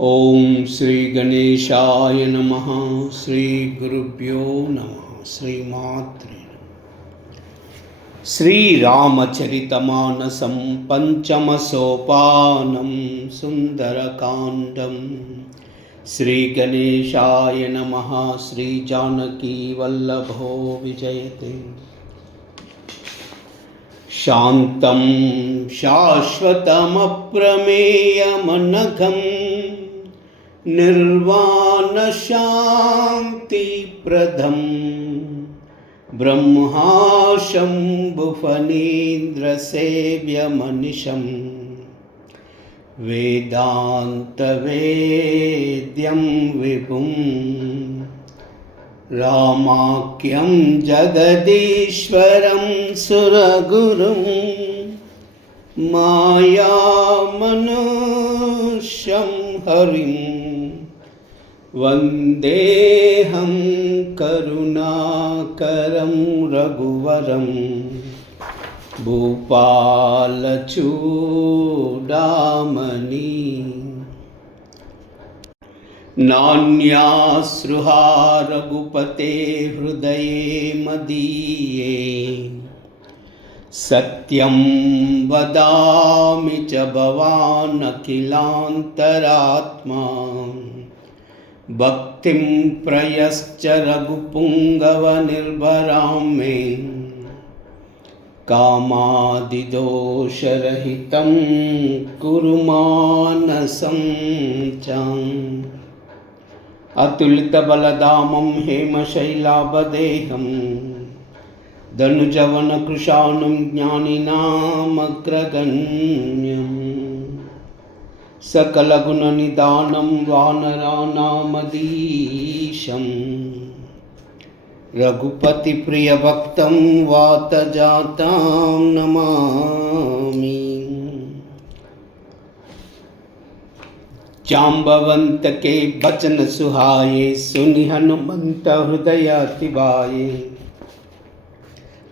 ओम श्री गणेशाय नमः। श्री गुरुभ्यो नमः। श्रीमात्रे नमः। श्री रामचरितमानसं पंचम सोपानं सुंदरकांडं। श्री गणेशाय नमः। श्री जानकी वल्लभो विजयते। शान्तं शाश्वतमप्रमेयमनघं निर्वाणशान्तिप्रदं ब्रह्माशम्भुफणीन्द्रसेव्यमनिशं वेदान्तवेद्यं विभुं रामाख्यं जगदीश्वरं सुरगुरुं मायामनुष्यं हरिं वन्देऽहं करुणाकरं रघुवरं भूपालचूडामणि। नान्यास्रुहा रघुपते हृदये मदीये सत्यं वदामि च भवान् अखिलान्तरात्मा। भक्तिं प्रयश्च रघुपुङ्गवनिर्भरां मे कामादिदोषरहितं कुरु मानसं च। अतुलितबलधामं हेमशैलाभदेहं धनुजवनकृशानं ज्ञानिनामग्रगण्यं सकलगुणनिधानं वानराणामधीशं रघुपतिप्रियभक्तं वातजातां नमामि। जाम्बवंत के बचन सुहाए सुनि हनुमंत हृदय अतिभाए।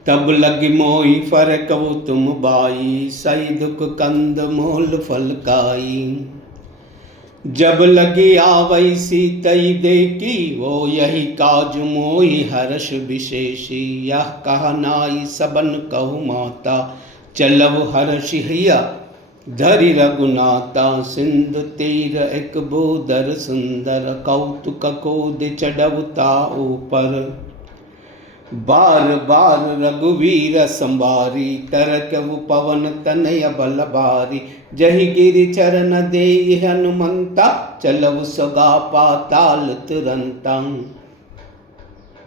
तब लगी मोहि फरकऊ तुम बाई सही दुख कंद मूल फल खाई। जब लगी आवई सीतई देखी वो यही काज मोहि हर्ष विशेषी। यह कहा नाई सबन कहु माता चलव हर्ष हिया धरि रघुनाथा। सिंधु तीर एक बोदर सुंदर कौतुक कोद चढ़वता ऊपर। बार बार रघुवीर संवारी तरकव पवन तनय बल भारी। जहि गिरि चरण देहि हनुमंता चलव सगा पाताल तुरंता।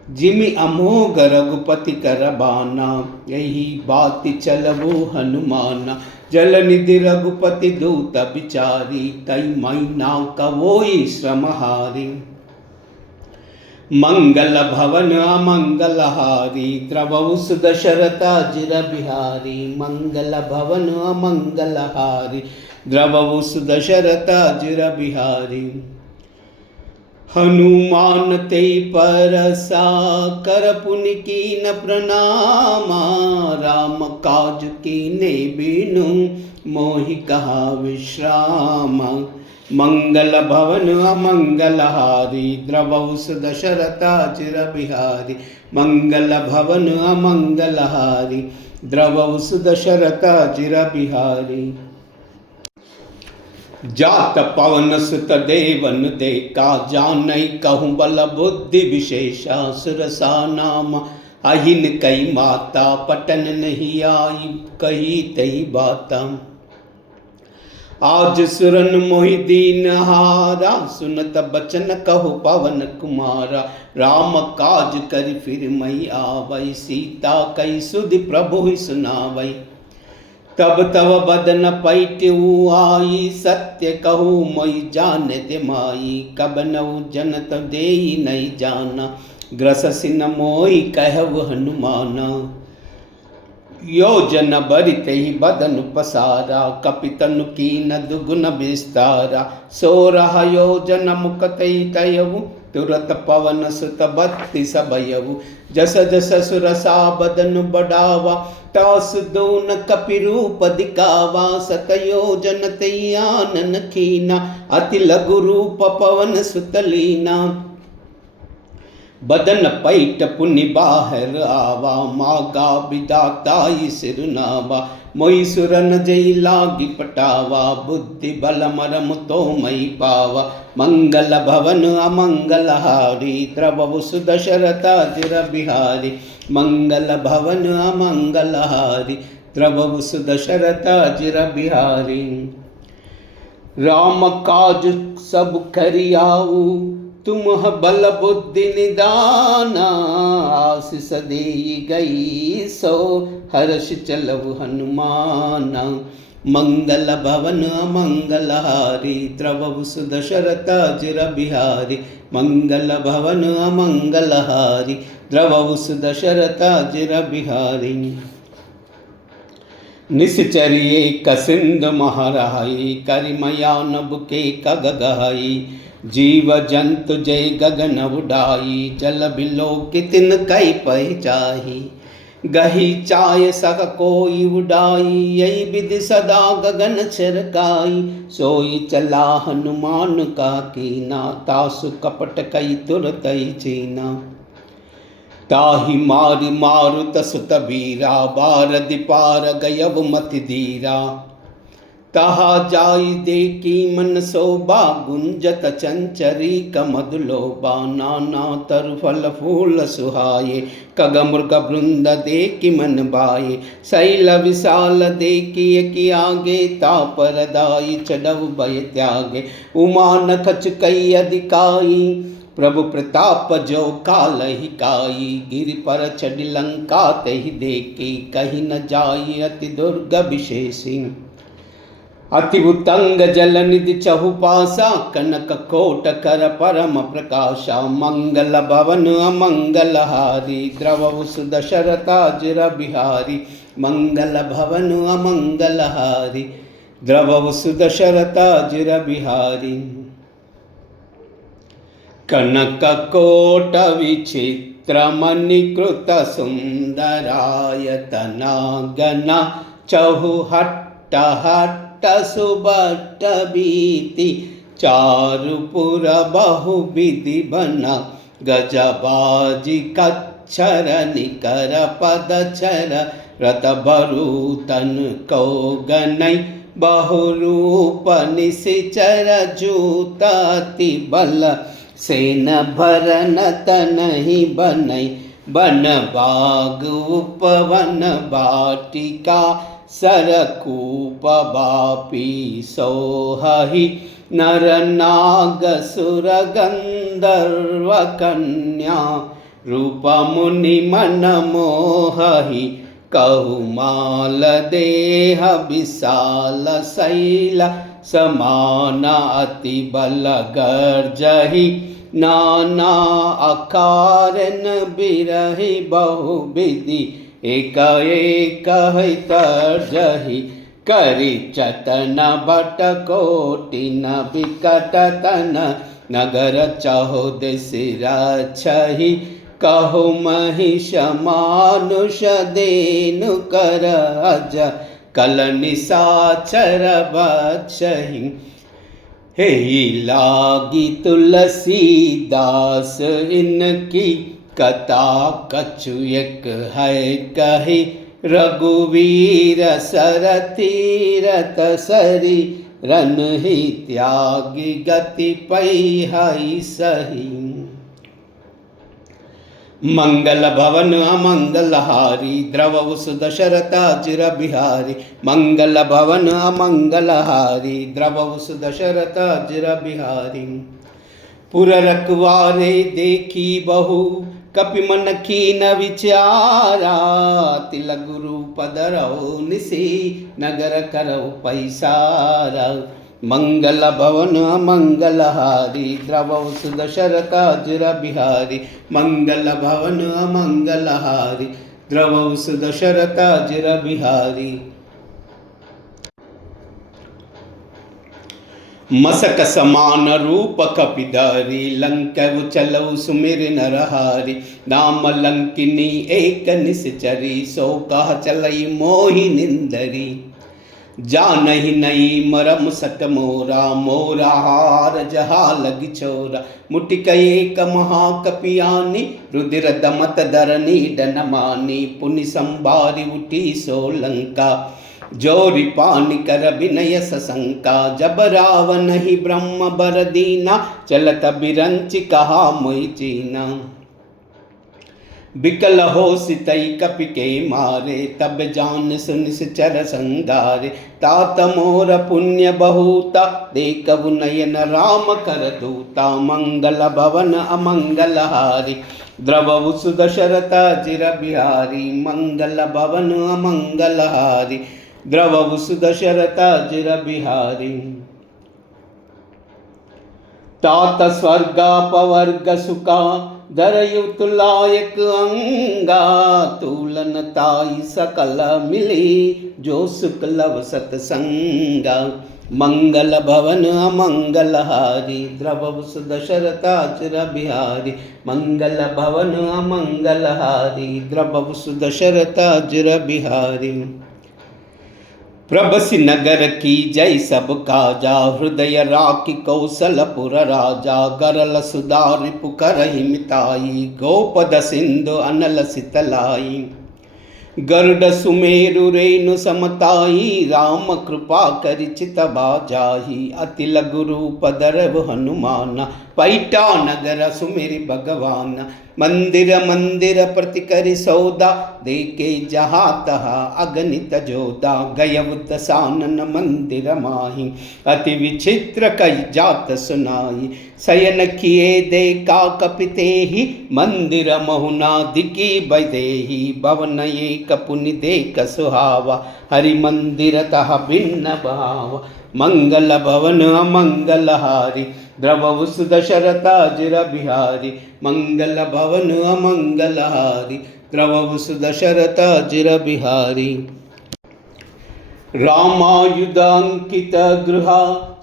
जिमि अमोघ रघुपति कर बाना यही बात चलवो हनुमाना। जल निधि रघुपति दूत बिचारी तई मैना कवोई श्रमहारी। मंगल भवन अमंगल हारी द्रवहु सुदशरथ अजिर बिहारी। मंगल भवन अमंगल हारी द्रवहु सुदशरथ अजिर बिहारी। हनुमान ते परसा कर पुनि कीन प्रणामा। राम काज कीने बिनु मोहि कहा विश्राम। मंगल भवन अमंगल हारी द्रवहु सुदशरथ अजिर बिहारी। मंगल भवन अमंगल हारी द्रवहु सुदशरथ अजिर बिहारी। जात पवन सुत देवन देखा जानई कहूँ बल बुद्धि विशेषा। सुरसा नाम अहिन कई माता पटन नहीं आई कही तई बाता। आज सुरन मोहि दीन हारा सुनत बचन कहु पवन कुमारा। राम काज करि फिर मई आवै सीता कई सुधि प्रभु ही सुनावै। तब तव बदन पैट्यू आई सत्य कहू मई जाने ते माई। कब नऊ जनत देई नहीं जाना ग्रससि न मोहि कहव हनुमाना। योजन बरित ही बदन पसारा कपितनु कीन दुगुन विस्तारा। 16 योजन मुख तई तयऊ तुरत पवन सुत 32 भयउ। जस जस सुरसा बदन बढ़ावा, तास दोन कपि रूप दिखावा। सतयोजन तै आनन कीना, अति लघु रूप पवन सुत लीना। बदन पैठ पुनि बाहर आवा, मागा विधाताई सिरनावा। मोई सुरन जई लागी पटावा, बुद्धि बल मरम तो मई पावा। मंगल भवन अमंगल हारी, द्रवहु सुदशरथ अजिर बिहारी। मंगल भवन अमंगल हारी, द्रवहु सुदशरथ अजिर बिहारी। राम काज सब करियाऊ, तुम बल बुद्धि निदाना। आशीष देई गई सो, हर्ष चलऊ हनुमाना। मंगल भवन अमंगल हारी, द्रवहु सुदशरथ अजिर बिहारी। मंगल भवन अमंगल हारी, द्रवहु सुदशरथ अजिर बिहारी। निश्चर्ये कसिंद महराई, करिमया नभ के कगगहाई। जीव जंतु जय गगन उडाई, जल बिलो कितिन कई पहचाही। गही चाय सक कोई उडाई, यही विधि सदा गगन छिरकाई। सोई चला हनुमान का कीना, तासु कपट कई तुरतई चीना। ताहि मारि मारुत सुत बीरा, बारधि पार गयब मति धीरा। तहा जाई देखी मन शोभा, गुंजत चंचरी कमदलोबा। नाना तरु फल फूल सुहाये, कग मृग वृंद देखी मन बाये। शैल विशाल देखी कि आगे, तापरदाई चढ़ऊ भय त्यागे। उमा नखच कई अधिकाई, प्रभु प्रताप जो काल ही काई। गिरि पर चढ़ लंका तहि देखी, कहीं न जाई अति दुर्ग विशेषी। अति उत्तंग जल निधि चहुपासा, कनक कोट कर परम प्रकाशा। मंगल भवन अमंगल हारी, द्रवहु सुदशरथ अजिर बिहारी। मंगल भवन अमंगल हारी, द्रवहु सुदशरथ अजिर बिहारी। कनक कोट विचित्र मणिकृत सुंदरायतना गना। चहुहट्ट हट्ट सुबट बीति, चारुपुर बहुविधि बना। गजबाजी कच्छर निकर पदचर, रत भरूतन को गनई। बहुरूप निशिचर जूताति बल, सेन भरन तनहि बनई। बन बाग उपवन बाटिका, सरकूप बापी सोहहि। नर नाग सुर गंधर्व कन्या, रूप मुनि मन मोहहि। कहुमाल देह विशाल शैल, समान अति बल गर्जहि। नाना अकारन बिरहि बहुविधि, एक एक तर्जहि। करि चतन बट कोटि न विकट तन, नगर चहुदिस रक्षहि। कहु महिष मानुष देनु कर अज, कल निशाचर बक्षहि। हे लागी तुलसीदास इनकी, कथा कछु एक है कही। रघुवीर सरतीरथ सरी, रन ही त्यागी गति पई हई सही। मंगल भवन अमंगल हारी, द्रवहु सुदशरथ अजिर बिहारी। मंगल भवन अमंगल हारी, द्रवहु सुदशरथ अजिर बिहारी। पुर रखवारे देखी बहु, कपि मन कीन विचारा। तिलक गुरु पदरौ निसी, नगर करौ पैसारा। मंगल भवन अमंगल हारी, द्रवहु सुदशरथ अजिर बिहारी। मंगल भवन अमंगल हारी, द्रवहु सुदशरथ अजिर बिहारी। मसक समान रूप कपिधरी लंकव चलऊ सुमिर नरहारी नाम लंकिनी एक निश्चरी सो कह चलई मोहि निंदरी जानहि नहीं मरम सट मोरा मोरा हार जहा लगी छोरा मुटिक एक महाकपियानी रुदिर दमत धरनी डनमानी पुनि संभारी उठी सोलंका जोरी पानी कर विनय सशंका जब रावण ही ब्रह्म बर दीना चलत बिरंच कहा मोहि चीना बिकल हो सितई कपि के मारे तब जान सुन चर संगारे तात मोर पुण्य बहुता देखु नयन राम कर दूता मंगल भवन अमंगल हारी द्रवु सुदशरथ जिर बिहारी मंगल भवन अमंगल हारी द्रवु सुदशरथ जिर बिहारी तात स्वर्गापवर्ग सुखा धरयुत लायक अंगा तूलन ताई सकल मिली जो सुकलव सतसंगा मंगल भवन अमंगल हारी द्रवु सुदशरथ चिर बिहारी मंगल भवन अमंगल हारी द्रवु सुदशरथ चिर बिहारी प्रभसि नगर की जय सब काजा हृदय राखी कौशलपुर राजा गरल सुधारि पुकरहि मिताई गोपद सिंधु अनल सितलाई गरुड सुमेरु रेणु समताई राम कृपा करि चित बाजाही अति लघु रूप धरव हनुमान पैठा नगर सुमेरि भगवान मंदिर मंदिर प्रति करि सौदा देके जहाँ तहा अगणित जोदा गय दसानन मंदिर माही अति विचित्र कई जात सुनाई शयन किए देखा कपिते ही मंदिर महुना दिकी बदेही भवन एक पुनि देख सुहावा हरि मंदिर तह भिन्न भाव मंगल भवन अमंगल हारी द्रवु सुदशरथ जिर बिहारी मंगल भवन अमंगल हारी द्रवु सुदशरथ जिर बिहारी रामायुधांकित गृह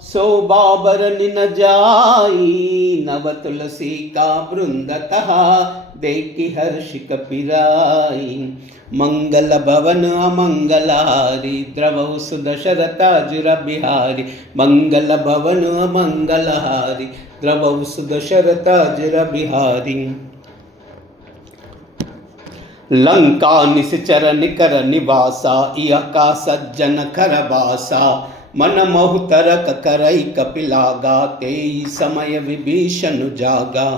शोभाभरण न जाई नव तुलसी का वृंदतः देखि हर्ष कपिराई मंगल भवन अमंगल हारी द्रवु सुदशरथ जिर बिहारी मंगल भवन अमंगल हारी द्रवु सुदशरथ जिर बिहारी लंका निश्चर निकर निवासा इह का सज्जन कर बासा मन मोहु तरक करई कपिलागा तेई समय विभीषण जागा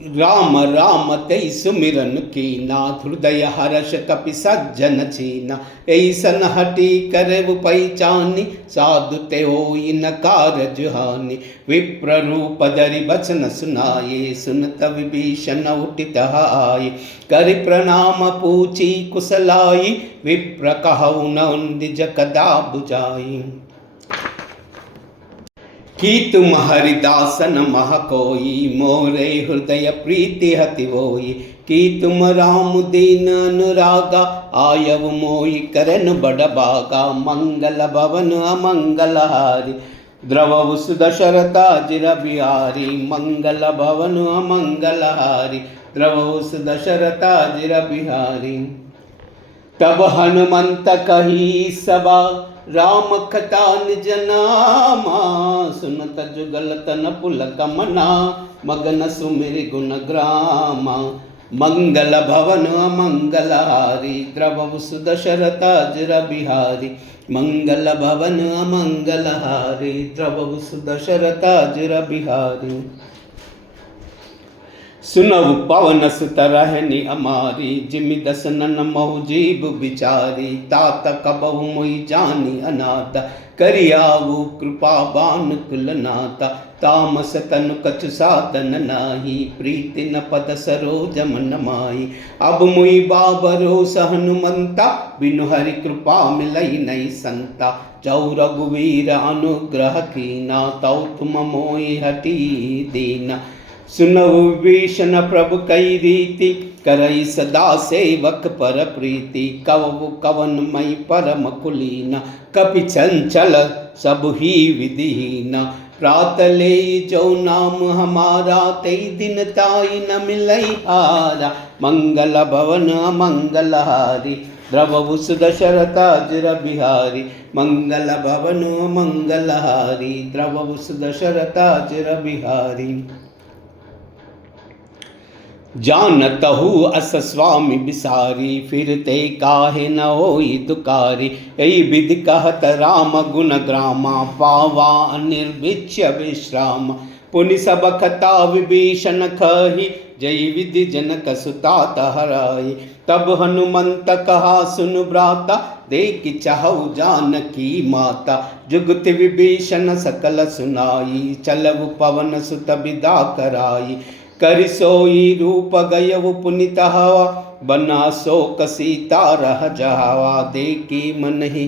राम राम तेई सुमिरन कीना हृदय हर्ष कपि सज्जन चीना ऐसन हटी करव पैचानी साधु ते होई न कारज हानि विप्र रूप धरि बचन सुनाये सुनत विभीषण उठित आये करि प्रणाम पूछी कुशलाई विप्र कहु न निज कदा बुझाई कि तुम हरिदासन मह कोई मोरे हृदय प्रीति हति होई कि तुम राम दीन अनुरागा आयव मोहि करन बड़ बागा मंगल भवन अमंगल हारी द्रवु सुदशरथ जिर बिहारी मंगल भवन अमंगल हारी द्रवु सुदशरथ जिर बिहारी तब हनुमंत कही सभा राम कथा निज नामा सुनत जुगल तन पुलक मना मगन सुमिर गुण ग्रामा मंगल भवन अमंगल हारी द्रवु सुदशरथ जिर बिहारी मंगल भवन अमंगल हारी द्रवु सुदशरथ जिर बिहारी सुनहु पवन सुत रहनि अमारी जिमि दसनन महु जीव बिचारी तात कबहु मोहि जानी अनाथ करियावु कृपा बान कुलनाथा तामस तनु कछु साधन नाही प्रीति न पद सरोज मन माही अब मुई बाबरो हनुमंता बिनु हरि कृपा मिलई नहीं संता जौ रघुवीर अनुग्रह कीना तौ तुम मोहि हटी दीना सुनहु विभीषण प्रभु कई रीति करई सदा सेवक पर प्रीति कवु कवन मई परम कुलीना कपि चंचल सब ही विधिहीना। प्रातले जो नाम हमारा तई दिन ताई न मिलई हारा। मंगल भवन मंगलहारी द्रवभुस दशरथ अजर बिहारी। मंगल भवन मंगलहारी द्रवभुस दशरथ अजर बिहारी। जानतहु अस स्वामी बिसारी फिरते काहे न होई दुकारी। यही विधि कहत राम गुण ग्रामा पावा अनिर्भिच्य विश्राम। पुनि सब कथा विभीषण कही जय विधि जनक सुता हराई। तब हनुमंत कहा सुन भ्राता देख चाहु जानकी माता। जुगति विभीषण सकल सुनाई चलऊ पवन सुत विदा कराई। कर सोई रूप गयउ पुनित हवा बना शोक सीता रह जावा। देखी मन ही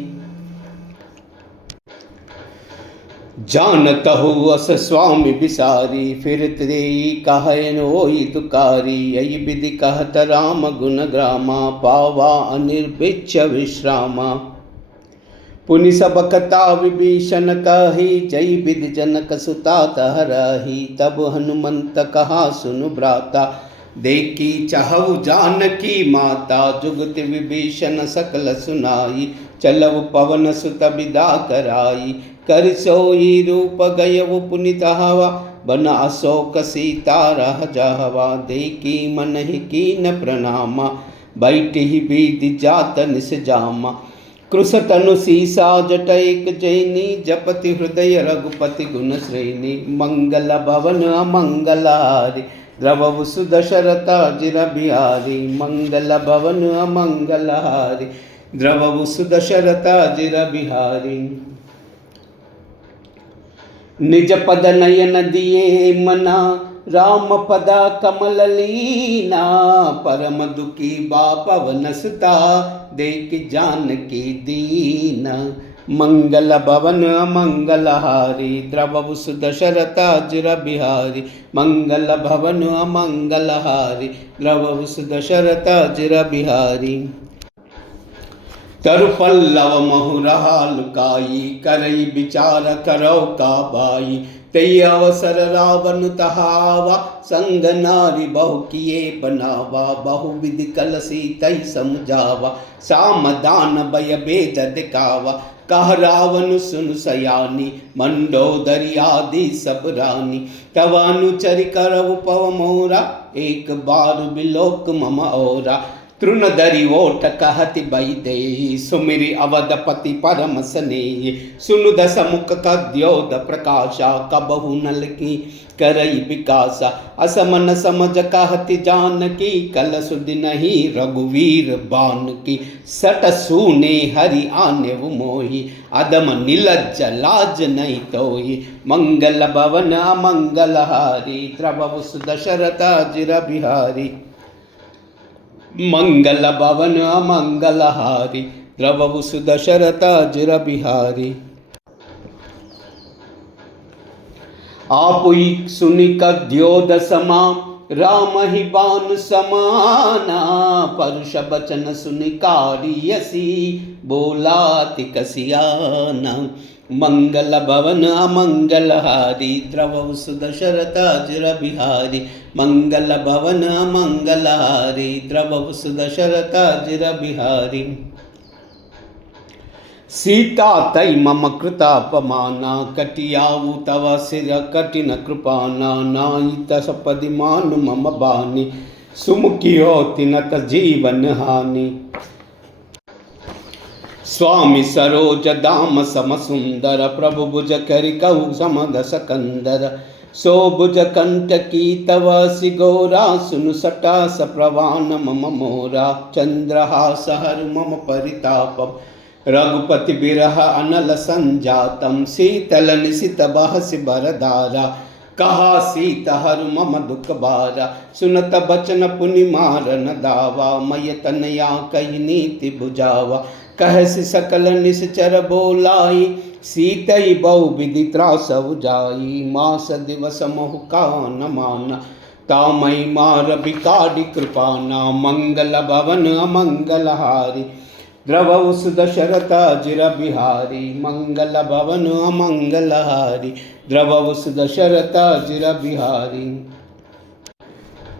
जानतहु अस स्वामी बिसारी फिरते कहन होई दुकारी। यही विधि कहत राम गुण ग्रामा पावा अनिर्भिच्य विश्रामा। पुनि सब कथा विभीषण कही जय विधि जनक सुता हरहि। तब हनुमंत कहा सुनु भ्राता देखी चाहु जानकी माता। जुगति विभीषण सकल सुनाई चलऊ पवन सुत विदा कराई। कर सोई रूप गयउ पुनित हवा बना शोक सीता रह जावा। देखी मन ही कीन प्रणामा बैठ ही बीधि जात निस जामा। कृश तनु सीसा जटैक जैनी जपति हृदय रघुपति गुण श्रेणी। मंगल भवन अमंगलहारी द्रवभुस दशरथ अजर बिहारी। मंगल भवन अमंगलहारी द्रवभुस दशरथ अजर बिहारी। निज पद नयन दिए मना राम पद कमल लीना। परम दुखी बापवन सुता देख जानकी दीना। मंगल भवन अमंगलहारी द्रवभुस दशरथ अजर बिहारी। मंगल भवन अमंगलहारी द्रवभुस दशरथ अजर बिहारी। तरु पल्लव महुरहा लुकाई करई विचार करो का बाई। तई अवसर रावण तहावा संग नारी बहु किए बनावा। बहु विधि कलसी तई समझावा साम दान भय भेद दिखावा। कह रावण सुन सयानी मंडोदरी आदि सब रानी। तव अनुचरि करऊ पव मोरा एक बार बिलोक मम ओरा। तृण दरी ओट कहति बई देहि सुमिरि अवधपति परम स्नेहि। सुनु दस मुख कद्योत प्रकाशा कबहु नल की करई विकासा। असमन समझ कहति जानकी कल सुदिन ही रघुवीर बान की। सट सूने हरि आने मोहि अदम नीलज लाज नहीं तोहि। मंगल भवन अमंगलहारी द्रवभुस दशरथ अजर बिहारी। मंगल भवन अमंगलहारी द्रवभुस दशरथ अजर बिहारी। आपुई सुनि कद्योत समा राम ही बान समाना। परुष बचन सुनि कारियसी बोला तिकसियाना। मंगल भवन अमंगलहारी द्रवभुस दशरथ अजर बिहारी। मंगल भवन अमंगलहारी द्रवभुस दशरथ अजर बिहारी। सीता तई मम कृतापमाना कटियाऊ तव सिर कठिन कृपाना। नाई तसपदि मानु मम बानी सुमुखी होति नत जीवन हानि। स्वामी सरोज दाम सम सुंदर प्रभु भुज करि कहु समदस कंदर। सो भुज कंठ की तव सिगोरा सुनु सटा सप्रवान मम मोरा। चंद्रहास हरु मम परितापम रघुपति बिरह अनल संजातम। शीतल निशित बहसि बरदारा कहा सीत हरु मम दुख बारा। सुनत बचन पुनि मारन दावा मय तनया कही नीति बुझावा। कहसि सकल निश्चर बोलाई सीतई बहु विधि त्रास जाई। मास दिवस महु कान माना तामई मार बिकारि कृपाना। मंगल भवन अमंगलहारी द्रवउस दशरथ अजिर बिहारी मंगल भवन अमंगलहारी। द्रवउस दशरथ अजिर बिहारी।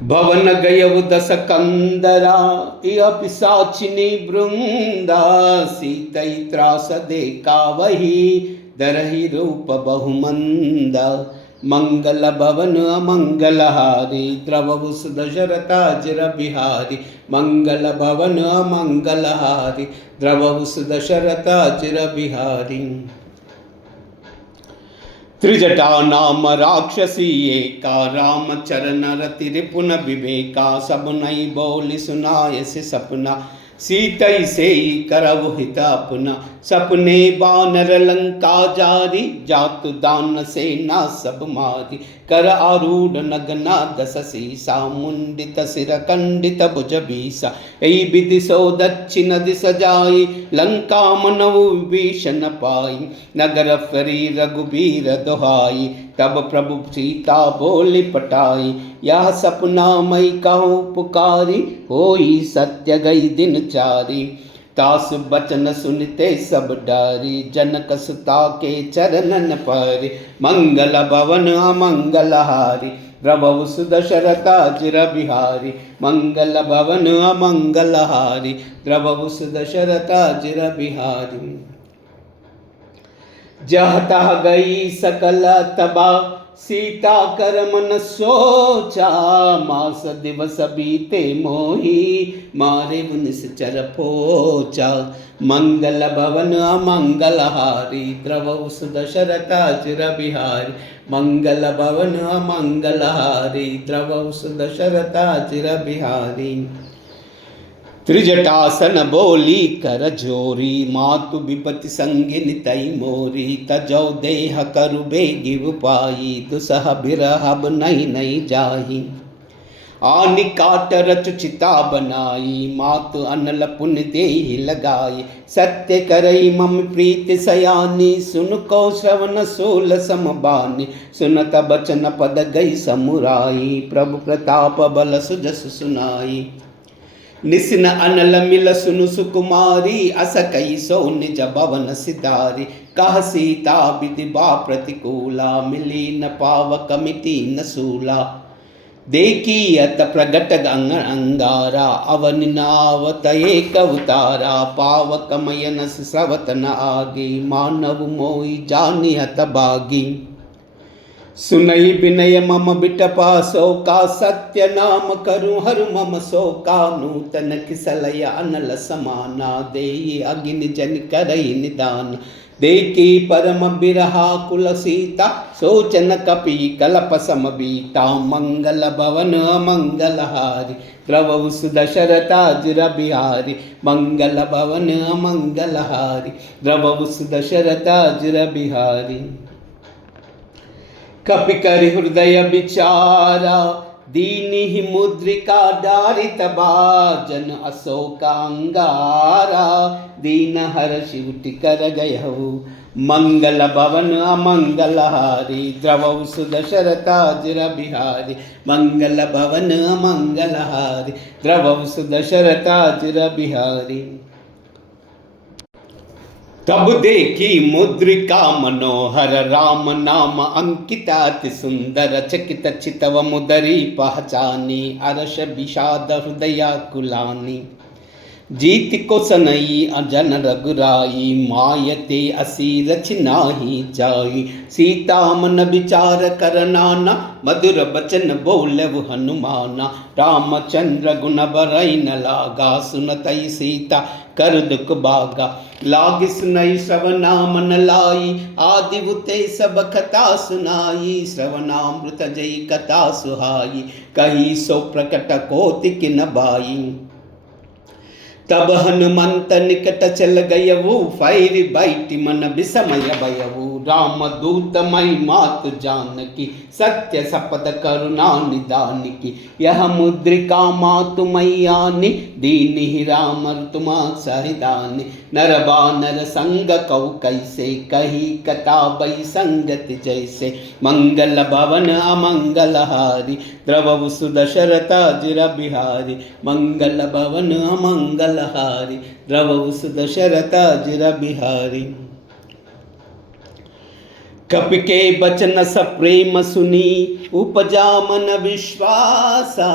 भवन गयव दस कंदरा इह पिशाचिनी वृंदा। सीतई त्रास देखा वही दरहि रूप बहुमंदा। मंगल भवन अमंगलहारी द्रवउस दशरथ अजिर बिहारी। मंगल भवन अमंगलहारी द्रवउस दशरथ अजिर बिहारी। त्रिजटा नाम राक्षसी एका राम चरण रति रिपुन विवेका। सब नई बोली सुनाय से सपना सीतई से करव हित अपना। सपने बानर लंका जारी जातु दान सेना सब मारी। कर आरूढ़ नगना दस सीसा मुंडित सिर खंडित भुज बीसा। यही विधि सो दक्षिण दिस जाई लंका मनऊ विभीषण पाई। नगर फरी रघुबीर दोहाई तब प्रभु सीता बोली पटाई। यह सपना मई कहूँ पुकारी होई सत्य गई दिन चारी। तास बचन सुनते सब डारी जनक सुता के चरणन पर। मंगल भवन अमंगलहारी द्रवउस दशरथ अजिर बिहारी। मंगल भवन अमंगलहारी द्रवउस दशरथ अजिर बिहारी। जह तह गई सकल तबा सीता कर मन सोचा। मास दिवस बीते मोही मारे निश्चर पोचा। मंगल भवन अमंगलहारी द्रवउस दशरथ अजिर बिहारी। मंगल भवन अमंगलहारी द्रवउस दशरथ अजिर बिहारी। त्रिजटासन बोली कर जोरी मातु विपति संगिन तई मोरी। तजौ देह करु बेगिव पाई दुसह बिरहब नहीं नहीं जाही। आनि काट रच चिता बनाई मातु अनल पुन देहि लगाई। सत्य करई मम प्रीति सयानी सुन को श्रवण सोल समबानी। सुनत बचन पद गई समुराई प्रभु प्रताप बल सुजस सुनाई। निसिन अनल मिल सुनु सुकुमारी अस कई सो निज भवन सिधारी। कह सीता विधि बा प्रतिकूला मिली न पावक मिति न सूला। देखी अत प्रगट गंग अंगारा अवन नावत एक अवतारा। पावक मयन स्रवत न आगे मानव मोई जानी हत भागी। सुनई विनय मम बिटपा शोका सत्य नाम करूँ हर मम शोका। नूतन किसलय अनल समाना देई अग्नि जन करई निदान। देखी परम बिरहा कुल सीता सोचन कपि कलप सम बीता। मंगल भवन अमंगलहारी द्रवउस दशरथ अजिर बिहारी। मंगल भवन अमंगलहारी द्रवउस दशरथ अजिर बिहारी। कपि करि हृदय विचारा दीनि मुद्रिका डारित बाजन अशोका अंगारा। दीन हर्षि उठि कर गयहु मंगल भवन अमंगलहारी द्रवउस दशरथ अजिर बिहारी। मंगल भवन अमंगलहारी द्रवउस दशरथ अजिर बिहारी। तब देखी मुद्रिका मनोहर राम नाम अंकित अति सुंदर। चकित चितव मुदरी पहचानी अरस विषाद हृदया कुलानी। जीत को सनई अजन रघुराई मायते असी रच नाही जाई। सीता मन विचार कर नाना मधुर बचन बोलव हनुमाना। रामचंद्र गुण बरई न लागा सुनतई सीता कर दुख बागा। लाग सुनई श्रवणा मन लाई आदि उते सब कथा सुनाई। श्रवणामृत जय कथा सुहाई कही सो प्रकट कोतिक न बाई। तब हनुमंत निकट चल गयवु फैर बैठि मन विसमय भयवु। राम दूत मई मात जानकी, सत्य सपद करुणा निदान की। यह मुद्रिका मातु मैयानि, दीन ही राम तुमा सहिदानि। नर बानर संग कौ कैसे, कही कथा बई संगत जैसे। मंगल भवन अमंगल हारी, द्रवहु सुदशरथ अजिर बिहारी। मंगल भवन अमंगल हारी, द्रवहु सुदशरथ अजिर बिहारी। कपि के बचन सप्रेम सुनी, उपजा मन विश्वासा।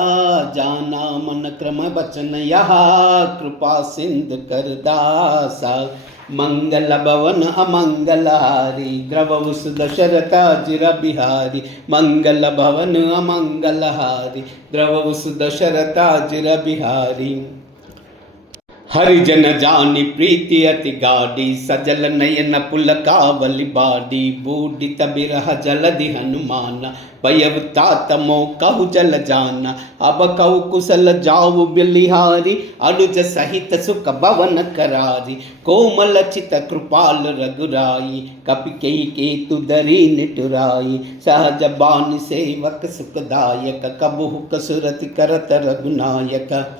जाना मन क्रम बचन यहाँ, कृपा सिंधु कर दासा। मंगल भवन अमंगल हारी, द्रवहु सुदशरथ अजिर बिहारी। मंगल भवन अमंगल हारी, द्रवहु सुदशरथ अजिर बिहारी। हरिजन जानी प्रीति अति गाढ़ी, सजल नयन पुलकावली बाडी। बूढ़ित बिरह जलधि हनुमाना, भयउ तात मोह कहु जल जाना। अब कहु कुशल जाऊ बिलिहारी, अनुज सहित सुख भवन करारी। कोमल चित कृपाल रघुराई, कपि केतु धरि निठुराई। सहज बानी सेवक सुखदायक, कबहु कसुरति करत रघुनायक।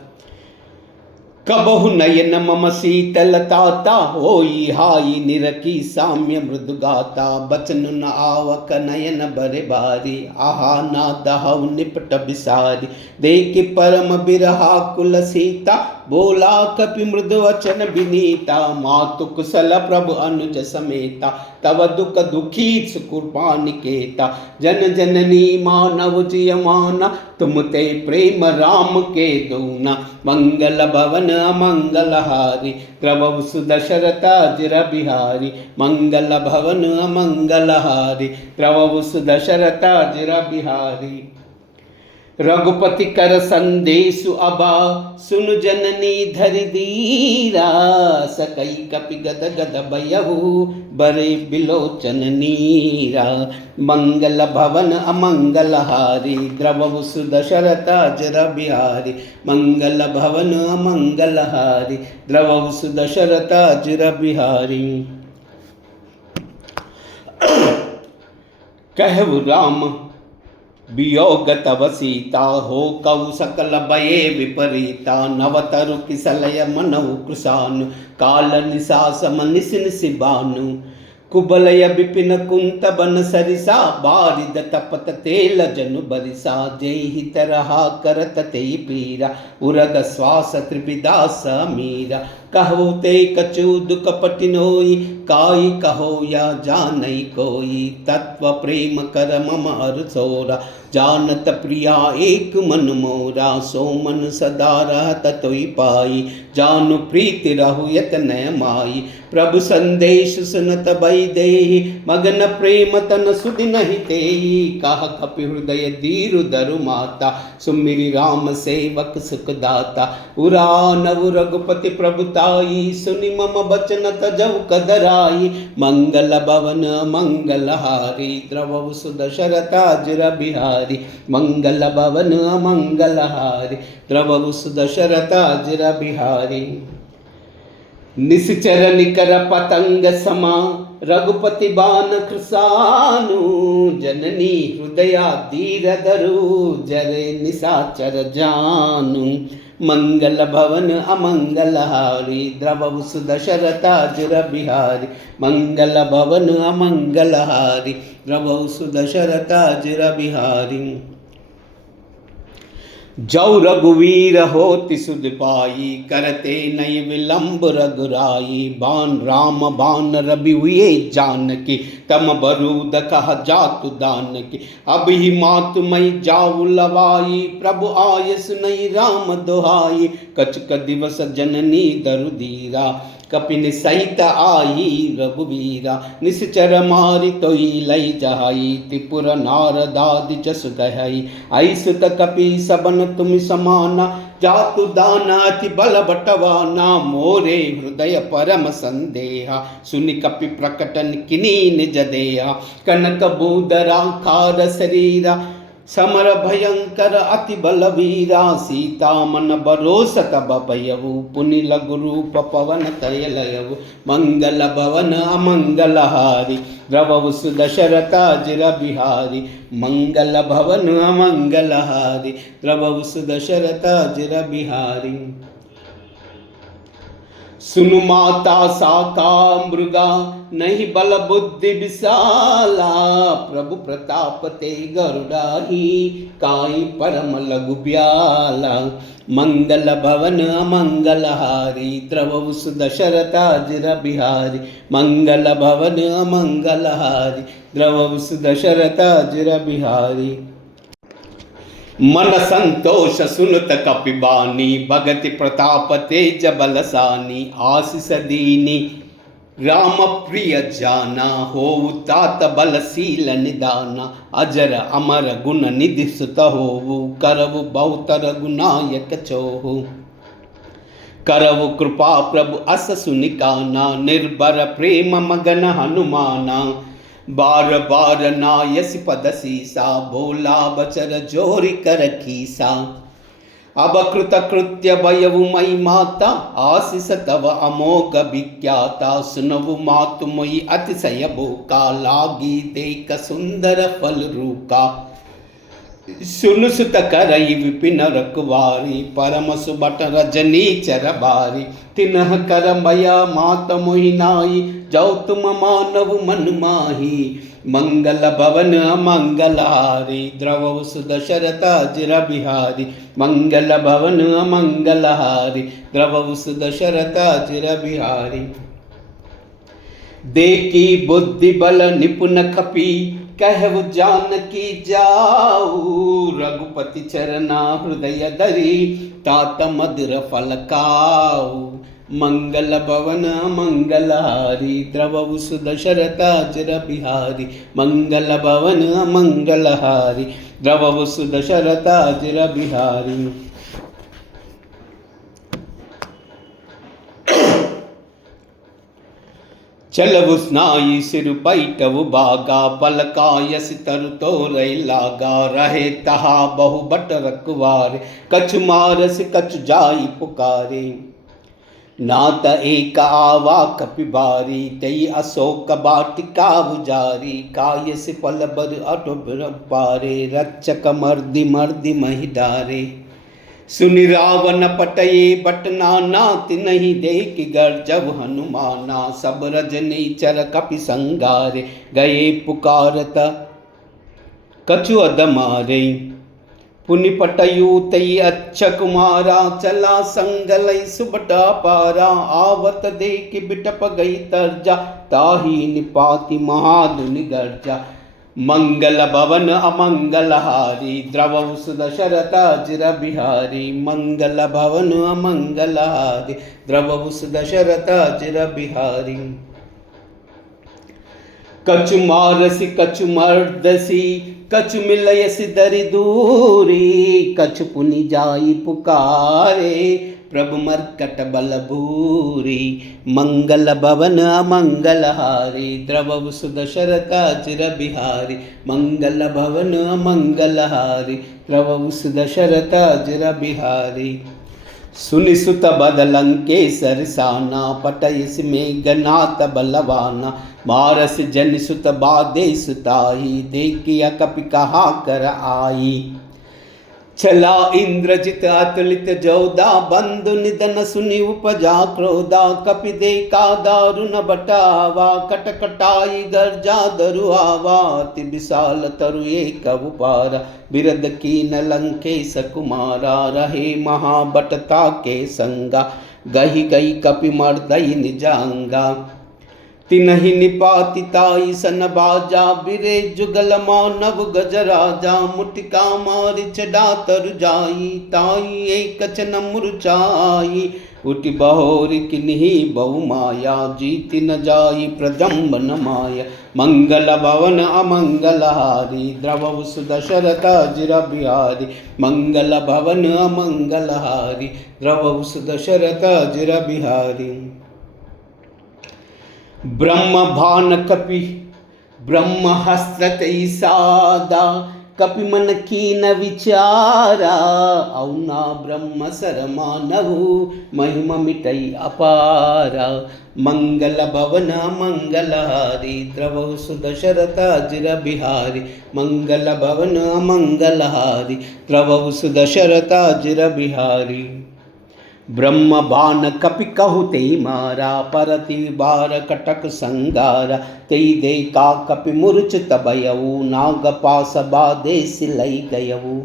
कबहु नयन मम शीतलताता, होई हाई निरखी साम्य मृदुगाता। बचन न आवक नयन बरे बारी, आहा ना दहु निपट बिसारी। देख परम बिरहा कुल सीता, बोला कपि मृदु वचन विनीता। मातु कुशल प्रभु अनुज समेता, तव दुख दुखी सुकृपा निकेता। जन जननी मानव जियमाना, तुम ते प्रेम राम के दूना। मंगल भवन अमंगल हारी, द्रवहु सुदशरथ अजिर बिहारी। मंगल भवन अमंगल हारी, द्रवहु सुदशरथ अजिर बिहारी। रघुपति कर संदेशु अबा, सुनु जननी धरि धीरा। सकई कपि गद गद भयहु, बरे बिलोचन नीरा। मंगल भवन अमंगल हारी, द्रवहु सुदशरथ अजिर बिहारी। मंगल भवन अमंगल हारी, द्रवहु सुदशरथ अजिर बिहारी। कहु राम वियोग तव सीता, हो कौ सकल भये विपरीता। नवतरु किसलय मनहु कृशानु, काल निशासम निश निश बानु। कुबलय विपिन कुंत बन सरिसा, बारिद तपत तेल जनु बरिसा। जेहि तरहा करत तेहि पीरा, उरग श्वास त्रिविदास मीरा। कहो ते कछु दुख पटिनोई, काई कहो या जानई कोई। तत्व प्रेम कर मम हर सोरा, जानत प्रिया एक मन मोरा। सो मन सदा रहत तोई पाई, जानु प्रीति रहु यतन माई। प्रभु संदेश सुनत भई देहि, मगन प्रेम तन सुधि नहीं तेहि। कह कपि हृदय दीरु दरु माता, सुमिरि राम सेवक सुखदाता। उरा नव रघुपति प्रभुताई, सुनि मम बचन तजौ कदराई। मंगल भवन मंगल हारी, द्रवहु सुदशरथ अजिर बिहारी। मंगल भवन मंगल हारी, द्रवहु सुदशरथ अजिर बिहारी। निश्चर निकर पतंग समा, रघुपति बान कृसानु। जननी हृदया धीर धरु, जरे निशाचर जानु। मंगल भवन अमंगल हारी, द्रवहु सुदशरथ अजिर बिहारी। मंगल भवन अमंगल हारी, द्रवहु सुदशरथ अजिर बिहारी। जौ रघुवीर होति सुध पाई, करते नई विलंब रघुराई। बान राम बान रवि हुए जानकी, तम बरूद कह जातु दानकी। अब ही मातु मई जाऊ लवाई, प्रभु आयस नई राम दुहाई। कछुक दिवस जननी दरु धीरा, कपिन सहित आई रघुवीरा। निश्चर मारि तोई लई जहाई, त्रिपुर नारदादि जसु गहई। ऐसुत कपि सबन तुम समाना, जातु दाना अति बल बटवाना। मोरे हृदय परम संदेहा, सुनि कपि प्रकटन किनी निज देहा। कनक बूदरा खार शरीरा, समर भयंकर अति बलवीरा, सीता मन बरोस तब भयऊ, पुनि लघु रूप पवन तयलयऊ, मंगल भवन अमंगल हारी, द्रवहु सुदशरथाजिर बिहारी, मंगल भवन अमंगल हारी, द्रवहु सुदशरथाजिर बिहारी। सुनु माता साका मृगा, नहीं बल बुद्धि विशाला, प्रभु प्रताप ते गरुड़ाही, काई परम लघु ब्याला, मंगल भवन अमंगल हारी, द्रवहु सुदशरथाजिर बिहारी, मंगल भवन अमंगल हारी, द्रवहु सुदशरथाजिर बिहारी। मन संतोष सुनत कपिबानी, भगति प्रताप तेज बलसानी, आशीष दीनी राम प्रिय जाना, हो तात बलशील निदाना, अजर अमर गुण निधि सुत होवु, करवु बहुतर गुनायक चोहु, करवु कृपा प्रभु अस सुनिकाना, निर्भर प्रेम मगन हनुमाना, बार बार नायस पद सीसा, भोला बचर जोरि कर कीसा, अब कृत कृत्य भयउ मई माता, आशीष तव अमोघ विख्याता, सुनवु मातु मोई अतिशय भूखा, लागी देख सुंदर फल रूका, सुन सुत करई विपिन रखवारी, परम सुबट रजनी चर बारी, तिन्ह कर मया मात मोहि नाई, जाओ तुम मानव मन माही, मंगल भवन अमंगल हारी, द्रवहु सुदशरथाजिर बिहारी, मंगल भवन अमंगल हारी, द्रवहु सुदशरथाजिर बिहारी। देखी बुद्धि बल निपुण खपी, कहु जानकी जाऊ, रघुपति चरना हृदय धरी, तात मधुर फल खाऊ, मंगल भवन मंगल हारी, द्रवहु सुदशरथाजिर बिहारी, मंगल भवन मंगल हारी, द्रवहु सुदशरथाजिर बिहारी। चलवु स्नाई सिर पैटवु बागा, पलकायस तरु तोरई लागा, रहे तहा बहु बट रखवारे, कछु मारस कछु जाई पुकारे, नात एक आवा कपिबारी, तई अशोक बाटिका उजारी, कायस पल बर अटुबर पारे, रक्षक मर्दि मर्दि महि डारे, सुनि रावण पटये बट नाना, तिनहि देख गर्जव हनुमाना, सब रजनी चर कपि संगारे, गए पुकारत कछु अदमारे, पुनि पटयु तई अच्छा कुमारा, चला संगलई सुबटा पारा, आवत देख बिटप गई तरजा, ताही निपाति महाधुनि गर्जा, मंगल भवन अमंगल हारी, द्रवहु सुदशरथाजिर बिहारी, मंगल भवन अमंगल हारी, द्रवहु सुदशरथाजिर बिहारी। कछु मारसी कछु मर्दसी, कछु मिलयसि दरि दूरी, कछु पुनि जाई पुकारे, प्रभु मर्कट बल भूरी, मंगल भवन अमंगल हारी, द्रवहु सुदशरथाजिर बिहारी, मंगल भवन अमंगल हारी, द्रवहु सुदशरथाजिर बिहारी। सुनि सुत बदलंकेसर साना, पटयस मेघनाथ बलवाना, मारस जन सुत बाधे सुताई, देखिया कपि कहा कर आई, चला इंद्रजित अतुलित जोधा, बंधु निधन सुनि उपजा क्रोधा, कपि देखा दारुण बटावा, कटकटाई गर्जा दरुआवा, अति विशाल तरु एक उपारा, बिरद कीन लंकेश कुमारा, रहे महाबटता के संगा, गही गई कपि मर्दई निजांगा, तिनहि निपातिताई सन बाजा, बिरे जुगल मानव गजराजा, मुटिका मारि चढ़ा तरु जाई, ताई एक चन मुरझाई, उठि बहोरि किन्ही बहु माया, जीति न जाई प्रजम्बन माया, मंगल भवन अमंगल हारी, द्रवहु सुदशरथाजिर बिहारी, मंगल भवन अमंगल हारी, द्रवहु सुदशरथाजिर बिहारी। ब्रह्म भान कपि ब्रह्म हस्त तई सादा, कपि मन कीन विचारा, औना ब्रह्म सर मानहु महिमा मिटई अपारा। मंगल भवन मंगलहारी द्रवहु सुदशरथ अजिर बिहारी, मंगल भवन मंगलहारी द्रवहु सुदशरथ अजिर बिहारी। ब्रह्म बाण कपि कहु तेई मारा, परति बार कटक संगारा, तेई देखा कपि मूर्छित भयउ, नाग पास बाधे सिलई गयउ।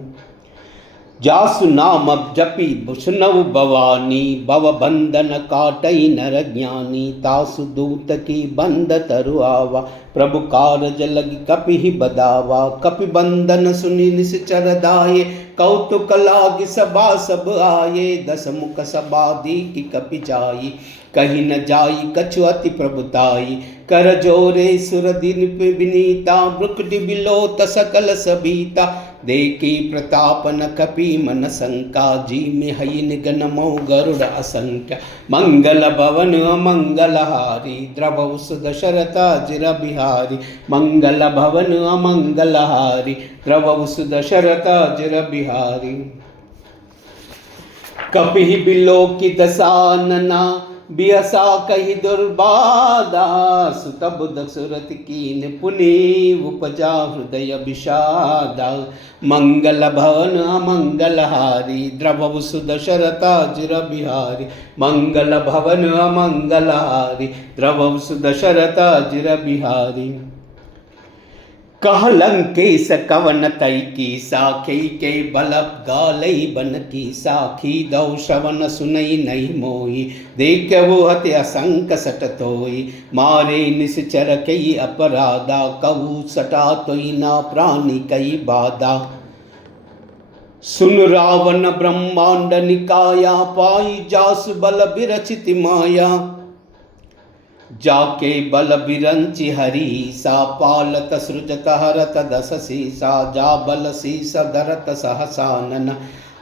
जासु नाम जपि सुनउ भवानी, भव बंधन काटई नर ज्ञानी, तासु दूत की बंद तरु आवा, प्रभु कारज लगी कपि ही बदावा। कपि बंधन सुनि निश्चर दाये, कौतुक लाग सभा सब आये, दस मुख सबादी की कपि जाई, कहीं न जाई कछु अति प्रभुताई। कर जोरे सुर दिन पे विनीता, ब्रुकटि बिलोत सकल सबीता, देखी प्रताप न कपि मन शंका, जी में हई निगन मौ गरुड़ असंख्य। मंगल भवन अमंगलहारी द्रवहु सुदशरथ अजिर बिहारी, मंगल भवन अमंगलहारी द्रवहु सुदशरथ अजिर बिहारी। कपि बिलो की दसानना, बियसा कही दुर्बाधा, सुत बुध सुरत कीन पुनि, उपजा हृदय विषादा। मंगल भवन अमंगलहारी द्रवहु सुदशरथ अजिर बिहारी, मंगल भवन अमंगलहारी द्रवहु सुदशरथ अजिर बिहारी। कह लंकेश कवन तई की साखी, के बल गालई बन की साखी, दौ श्रवण सुनई नहीं मोही, देखहु हति असंक सट तोई, मारे निश्चर कई अपराधा, कहु सटा तोई ना प्राणी कई बाधा। सुन रावण ब्रह्मांड निकाया, पाई जासु बल विरचित माया, जाके बल बिरंचि हरी सा, पालत सृजत हरत दस सीसा, जा बल शीस धरत सहसानन,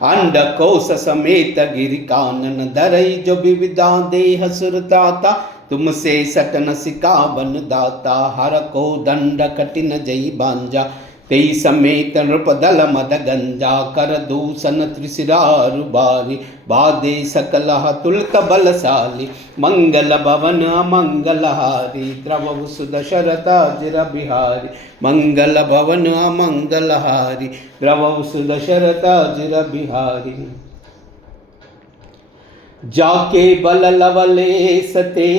अंड कोश समेत गिरि कानन, धरई जो विविधा देह सुरताता, तुमसे सटन सिकावन दाता, हर को दंड कठिन जई बांजा, तेई समेत नृपदल मद गंजा, कर दूषण त्रिशिरारु बारी, बाधे सकल तुलत बलशाली, मंगल भवन अमंगलहारी द्रवहु सुदशरथ अजिर बिहारी, मंगल भवन अमंगलहारी द्रवहु सुदशरथ अजिर बिहारी। जाके बल लवलेश ते,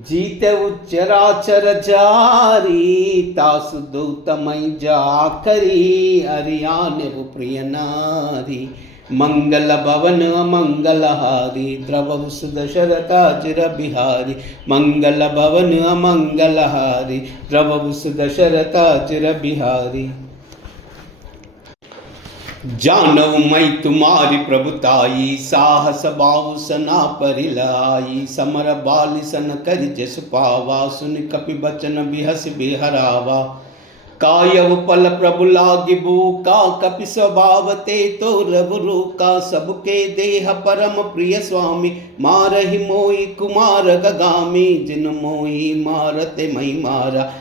जीत उच्चराचर जारी, तासु दूतमय जाकरी, अरियान प्रिय नारी। मंगल भवन अमंगलहारी द्रवहु सुदशरथ अजिर बिहारी, मंगल भवन अमंगलहारी द्रवहु सुदशरथ अजिर बिहारी। जानऊ मैं तुम्हारी प्रभुताई, साहस बाहु सना परिलाई, समर बाल सन कर जस पावा, सुन कपि बचन बिहस बिहरावा। कायव पल प्रभु लागी बूका, कपि स्वभाव ते तो रघु रूका, सबके देह परम प्रिय स्वामी, मारहि मोहि कुमार गगामी, जिन मोहि मारते मई मारा,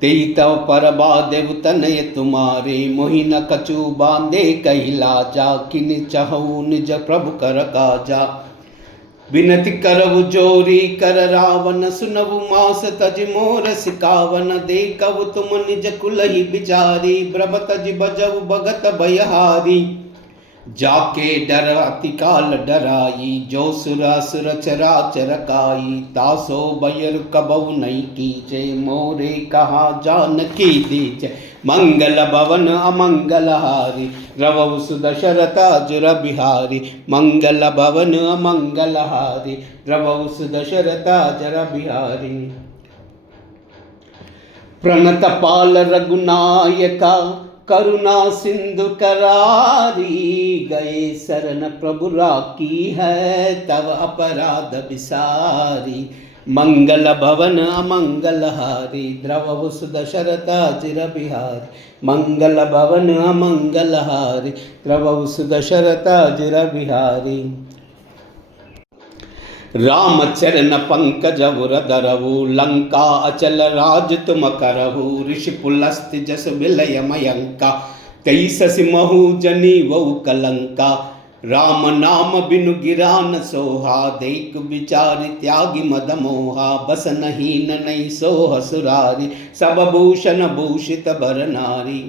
तेई तव पर बादेव तनय तुम्हारे, मोहि न कछु बांधे कही लाजा, किन चहु निज प्रभु कर काजा। विनति करहु जोरी कर रावण, सुनहु मास तज मोर सिकावन, देखहु तुम निज कुलहि बिचारी, ब्रभ तज बजहु भगत भयहारी। जाके डर अतिकाल डराई, जो सुर असुर चराचर काई, तासो भयर कबहु नहीं कीजे, मोरे कहा जानकी दीजे। मंगल भवन अमंगलहारी द्रवहु सुदशरथ अजिर बिहारी, मंगल भवन अमंगलहारी द्रवहु सुदशरथ अजिर बिहारी। प्रणत पाल रघुनायका, करुणा सिंधु करारी, गए शरण प्रभु राखी है, तव अपराध विसारी। मंगल भवन अमंगलहारी द्रवहु सुदशरथ अजिर बिहारी, मंगल भवन अमंगलहारी द्रवहु सुदशरथ अजिर बिहारी। राम चरण पंकज उर धरहु, लंका अचल राज तुम करहु, ऋषि पुलस्त्य जस विलय मयंका, तई ससि महु जनी वहु कलंका, राम नाम बिनु गिरा न सोहा, देख विचार त्यागी मद मोहा, बस नहीं नहीं सोह सुरारी, सब भूषण भूषित बर नारी।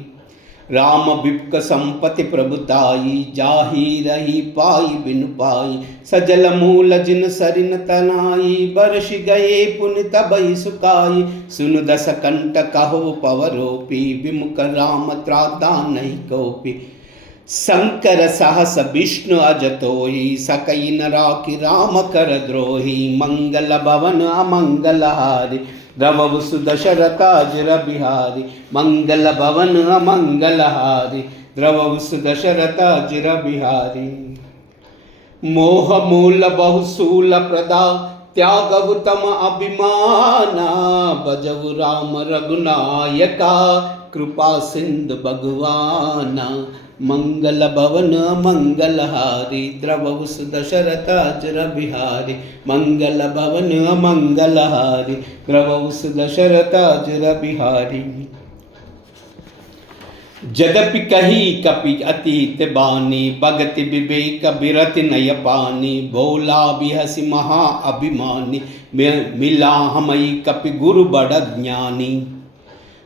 राम विप्क संपति प्रभुताई, जाही रही पाई बिनु पाई, सजल मूल जिन सरिन तनाई, बरस गए पुन तबई सुकाई, सुन दस कंठ कहो पवरोपी, विमुख राम त्राता नहीं कोपी। शंकर सहस विष्णु अजतोहि, सकई न राखी राम कर द्रोही, मंगल भवन अमंगल हारी, द्रवहु सुदशरथ अजर बिहारी, मंगल भवन अमंगल हारी, द्रवहु सुदशरथ अजर बिहारी। मोह मूल बहुसूल प्रदा, त्यागहु तम अभिमाना, भजहु राम रघुनायका, कृपा सिंधु भगवाना, मंगल भवन मंगल हारी, द्रवहु सुदशरथ अजर बिहारी, मंगल भवन मंगल हारी, द्रवहु सुदशरथ अजर बिहारी। जदपि कही कपि अतीत बानी, भगति विवेक बिरति नय पानी, भोला बिहसि महा अभिमानी, मिला हमई कपि गुरु बड़ ज्ञानी।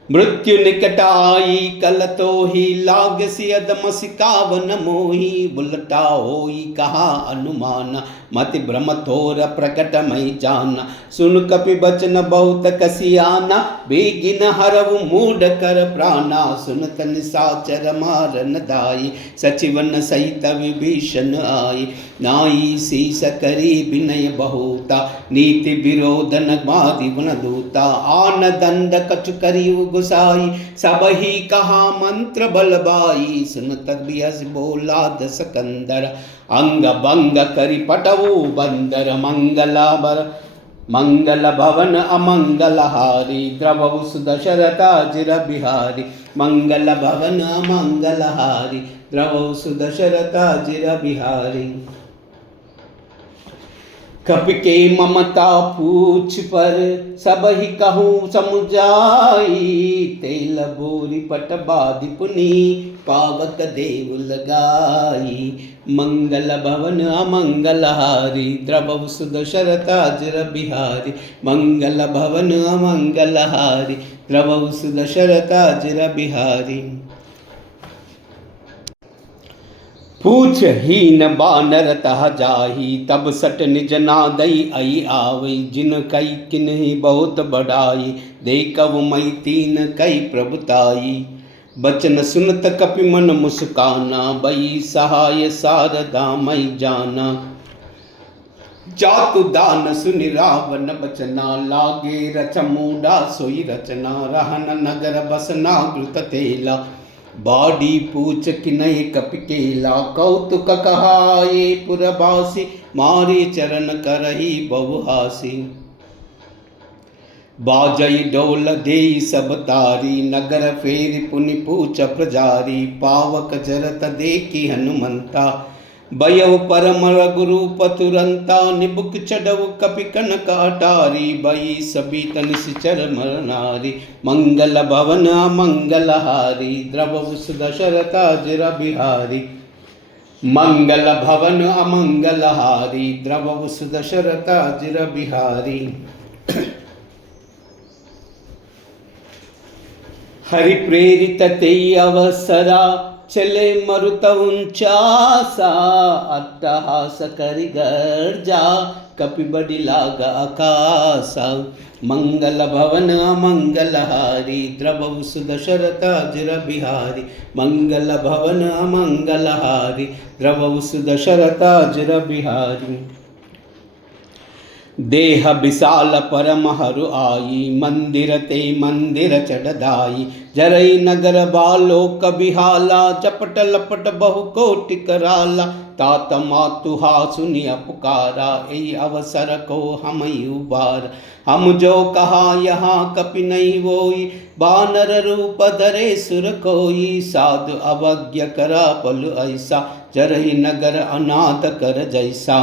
मृत्यु निकट आई कल तो ही, लाग सियदम सिकावन मोही, बुलटा होई कहा अनुमाना, मति भ्रम थोर प्रकट मई जाना, सुन कपि बचन बहुत कसियाना, बेगिन हरव मूड कर प्राणा, सुनत निशाचर मारन दाई, सचिवन सहित विभीषण आई, नाई शीस करी विनय बहुता, नीति विरोधन मादि गुण दूता, आन दंड कछु करी गुसाई, सब ही कहा मंत्र बलबाई, सुनत बियस बोला दस कंदर, अंग भंग करि पटवु बंदर, मंगल भवन अमंगल हारी, द्रवहु सुदशरथ अजर बिहारी, मंगल भवन अमंगल हारी, द्रवहु सुदशरथ अजर बिहारी। कपि के ममता पूछ पर, सब ही कहूँ समुझाई, तेल बोरी पट बाधि पुनि, पावक देव लगाई, मंगल भवन अमंगल हारी, द्रवहु सुदशरथ अजर बिहारी, मंगल भवन अमंगल हारी, द्रवहु सुदशरथ अजर बिहारी। पूछ हीन बानर तह जाही, तब सट निज नादई आई आवई, जिन कई किन्हीं बहुत बढ़ाई, देखव मई तीन कई प्रभुताई, बचन सुनत कपि मन मुस्काना, बई सहाय सारदा मई जाना, जातु दान सुनि रावण बचना, लागे रच मूडा सोई रचना, रहन नगर बसना घृत तेला, बाडी पूछ किनहि कपि केला, कौतुक कहाए पुरबासी, मारे चरण करही बहुहासी, बाजई डोल देई सब तारी, नगर फेरि पुनि पूछ प्रजारी, पावक जरत देखी हनुमंता, बयव परम रघुरूप तुरंता, निबुक चढ़व कपि कनक अटारी, बई सबीत निश्चर मरनारी, मंगल भवन अमंगल हारी, द्रवहु सुदशरथ अजर बिहारी, मंगल भवन अमंगल हारी, द्रवहु सुदशरथ अजर बिहारी। हरि प्रेरित तेई अवसरा, चले मरुत उंचासा, अट्टहास करि गर्जा, कपि बडि लाग आकासा, मंगल भवन अमंगल हारी, द्रवहु सुदशरथ अजर बिहारी, मंगल भवन अमंगल हारी, द्रवहु सुदशरथ अजर बिहारी। देह विशाल परम हरु आई, मंदिर ते मंदिर चढ़ाई, जरई नगर बालो कबिहाला, चपट लपट बहु कोटि कराला, तात मातुहा सुनिया पुकारा, ए अवसर को हम उबार, हम जो कहा यहाँ कपि नहीं होई, बानर रूप धरे सुर कोई, साधु अवज्ञ करा पल ऐसा, जरई नगर अनाथ कर जैसा,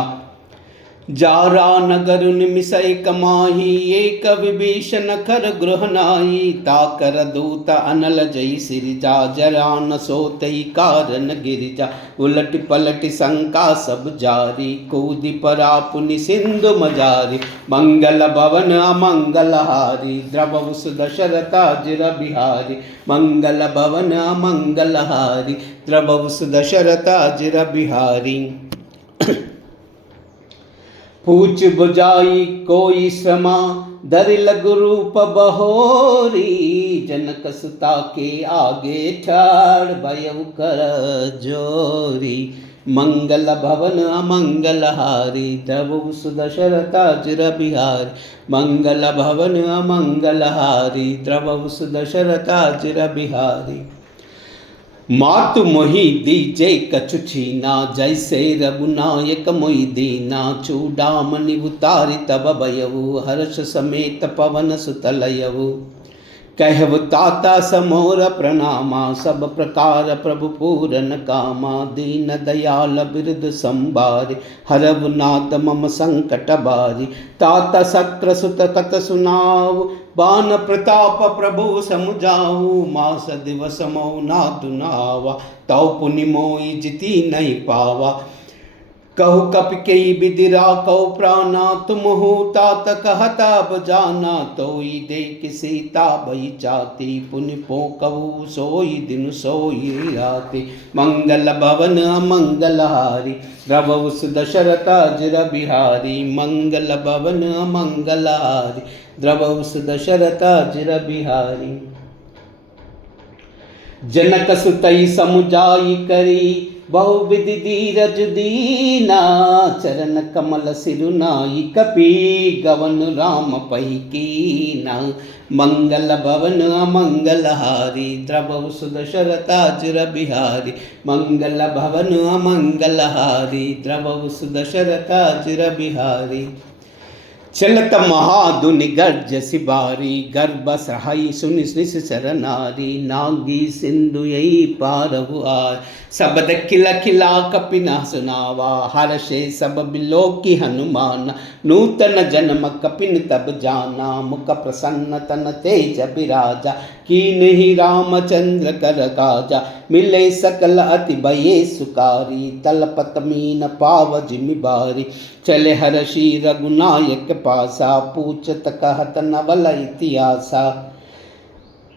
जारा नगर निमिषय कमाही एक विभीषण कर गृह नाई ताकर दूत अनल जई सिरिजा जरा न सोतई कारण गिरिजा उलट पलट शंका सब जारी कूदि परा पुनि सिंधु मजारी मंगल भवन अमंगल हारी द्रवहु सुदशरथा जिर बिहारी मंगल भवन अमंगल हारी द्रवहु सुदशरथा जिर बिहारी पूछ बुझाई कोई श्रमा दर लघु रूप बहोरी जनक सुता के आगे ठाड़ भयउ कर जोरी मंगल भवन अमंगल हारी द्रवहु सुदशरथा जिर बिहारी मंगल भवन अमंगल हारी द्रवहु सुदशरथा जिर बिहारी मातु मोहि दीजे कछु छीना जैसे रघुनायक मोहि दीना चूड़ामणि उतारि तब भयउ हर्ष समेत पवन सुतलयउ कहव ताता समोर प्रणामा सब प्रकार प्रभु पूरन कामा दीन दयाल बिरद संभारि हरव नाथ मम संकट बारी ताता शक्र सुत कत सुनाव बान प्रताप प्रभु समुझाऊ मास दिवस मौ नातु नावा तौ पुनि मोई जिति नहीं पावा कहु कपि कई बिदिरा कौ प्राणा तुम हो तात कहता बजाना तोई देख सीता भई चाती पुनि पोकऊ सोई दिन सोई राति मंगल भवन अमंगल हारी द्रवहु सुदशरथा जिर बिहारी मंगल भवन अमंगल हारी द्रवहु सुदशरथा जिर बिहारी जनक सुतई समुझाई करी बहुविधि धीरज दीना चरण कमल सिरुनाई कपि गवन राम पही कीना मंगल भवन अमंगल हारी द्रवहु सुदशरथा जिर बिहारी मंगल भवन अमंगल हारी द्रवहु सुदशरथा जिर बिहारी चलत महाधुनि गर्ज सिबारी गर्भ सहाई सुनि शरनारी नागी सिंधु यही पारहु आर शब्द खिला खिला कपिना सुनावा हर्षे सब बिलो की हनुमान नूतन जन्म कपिन तब जाना मुख प्रसन्न तन तेज बिराजा कीन ही रामचंद्र कर काजा मिले सकल अति भये सुकारी तलपत मीन पाव जिमि बारी चले हर्षि रघुनायक पासा पूछत कहत नवल इतिहासा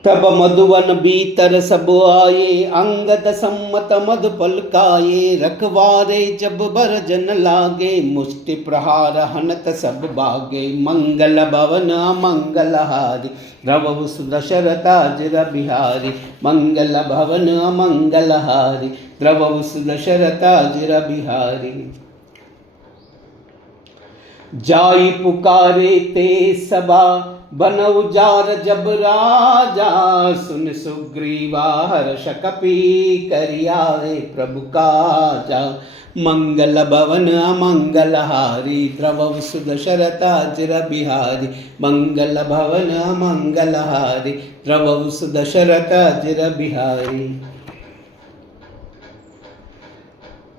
तब मधुवन भीतर सब आये अंगद सम्मत मधु पलकाये रखवारे जब बरजन लागे मुष्टि प्रहार हनत सब बागे मंगल भवन अमंगल हारी द्रवहु सुदशरथा जिर बिहारी मंगल भवन अमंगल हारी द्रवहु सुदशरथा जिर बिहारी जाई पुकारे ते सबा बन उजार जब राजा सुन सुग्रीवा हर्ष कपि करियाए प्रभु काजा मंगल भवन अमंगल हारी द्रवहु सुदशरथा जिर बिहारी मंगल भवन अमंगल हारी द्रवहु सुदशरथा जिर बिहारी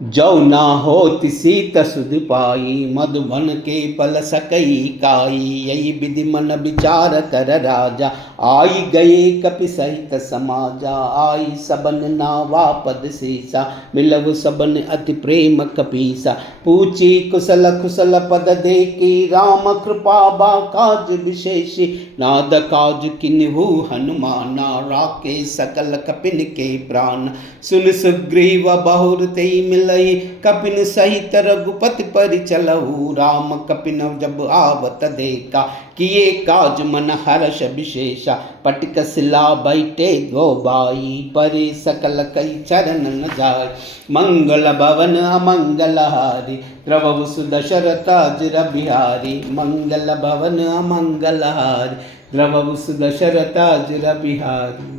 जौ ना होति सीत सुध पाई मधुबन के पल सकई काई यही विधि मन विचार कर राजा आई गए कपि सहित समाजा आई सबन नावा पद सीसा मिलव सबन अति प्रेम कपीसा पूछी कुशल कुशल पद देखी राम कृपा बा काज विशेषी नाद काज किन्हु हनुमाना राके सकल कपिन के प्राण सुन सुग्रीव बहुर तेई मिलई कपिन सहित रघुपति परिचलहु राम कपिन जब आवत देखा किए काज मन हर्ष विशेषा पटिक सिला बैठे गोबाई परे सकल कई चरण न जाय मंगल भवन अमंगल हारी द्रवहु सुदशरथा जिर बिहारी मंगल भवन अमंगल हारी द्रवहु सुदशरथा जिर बिहारी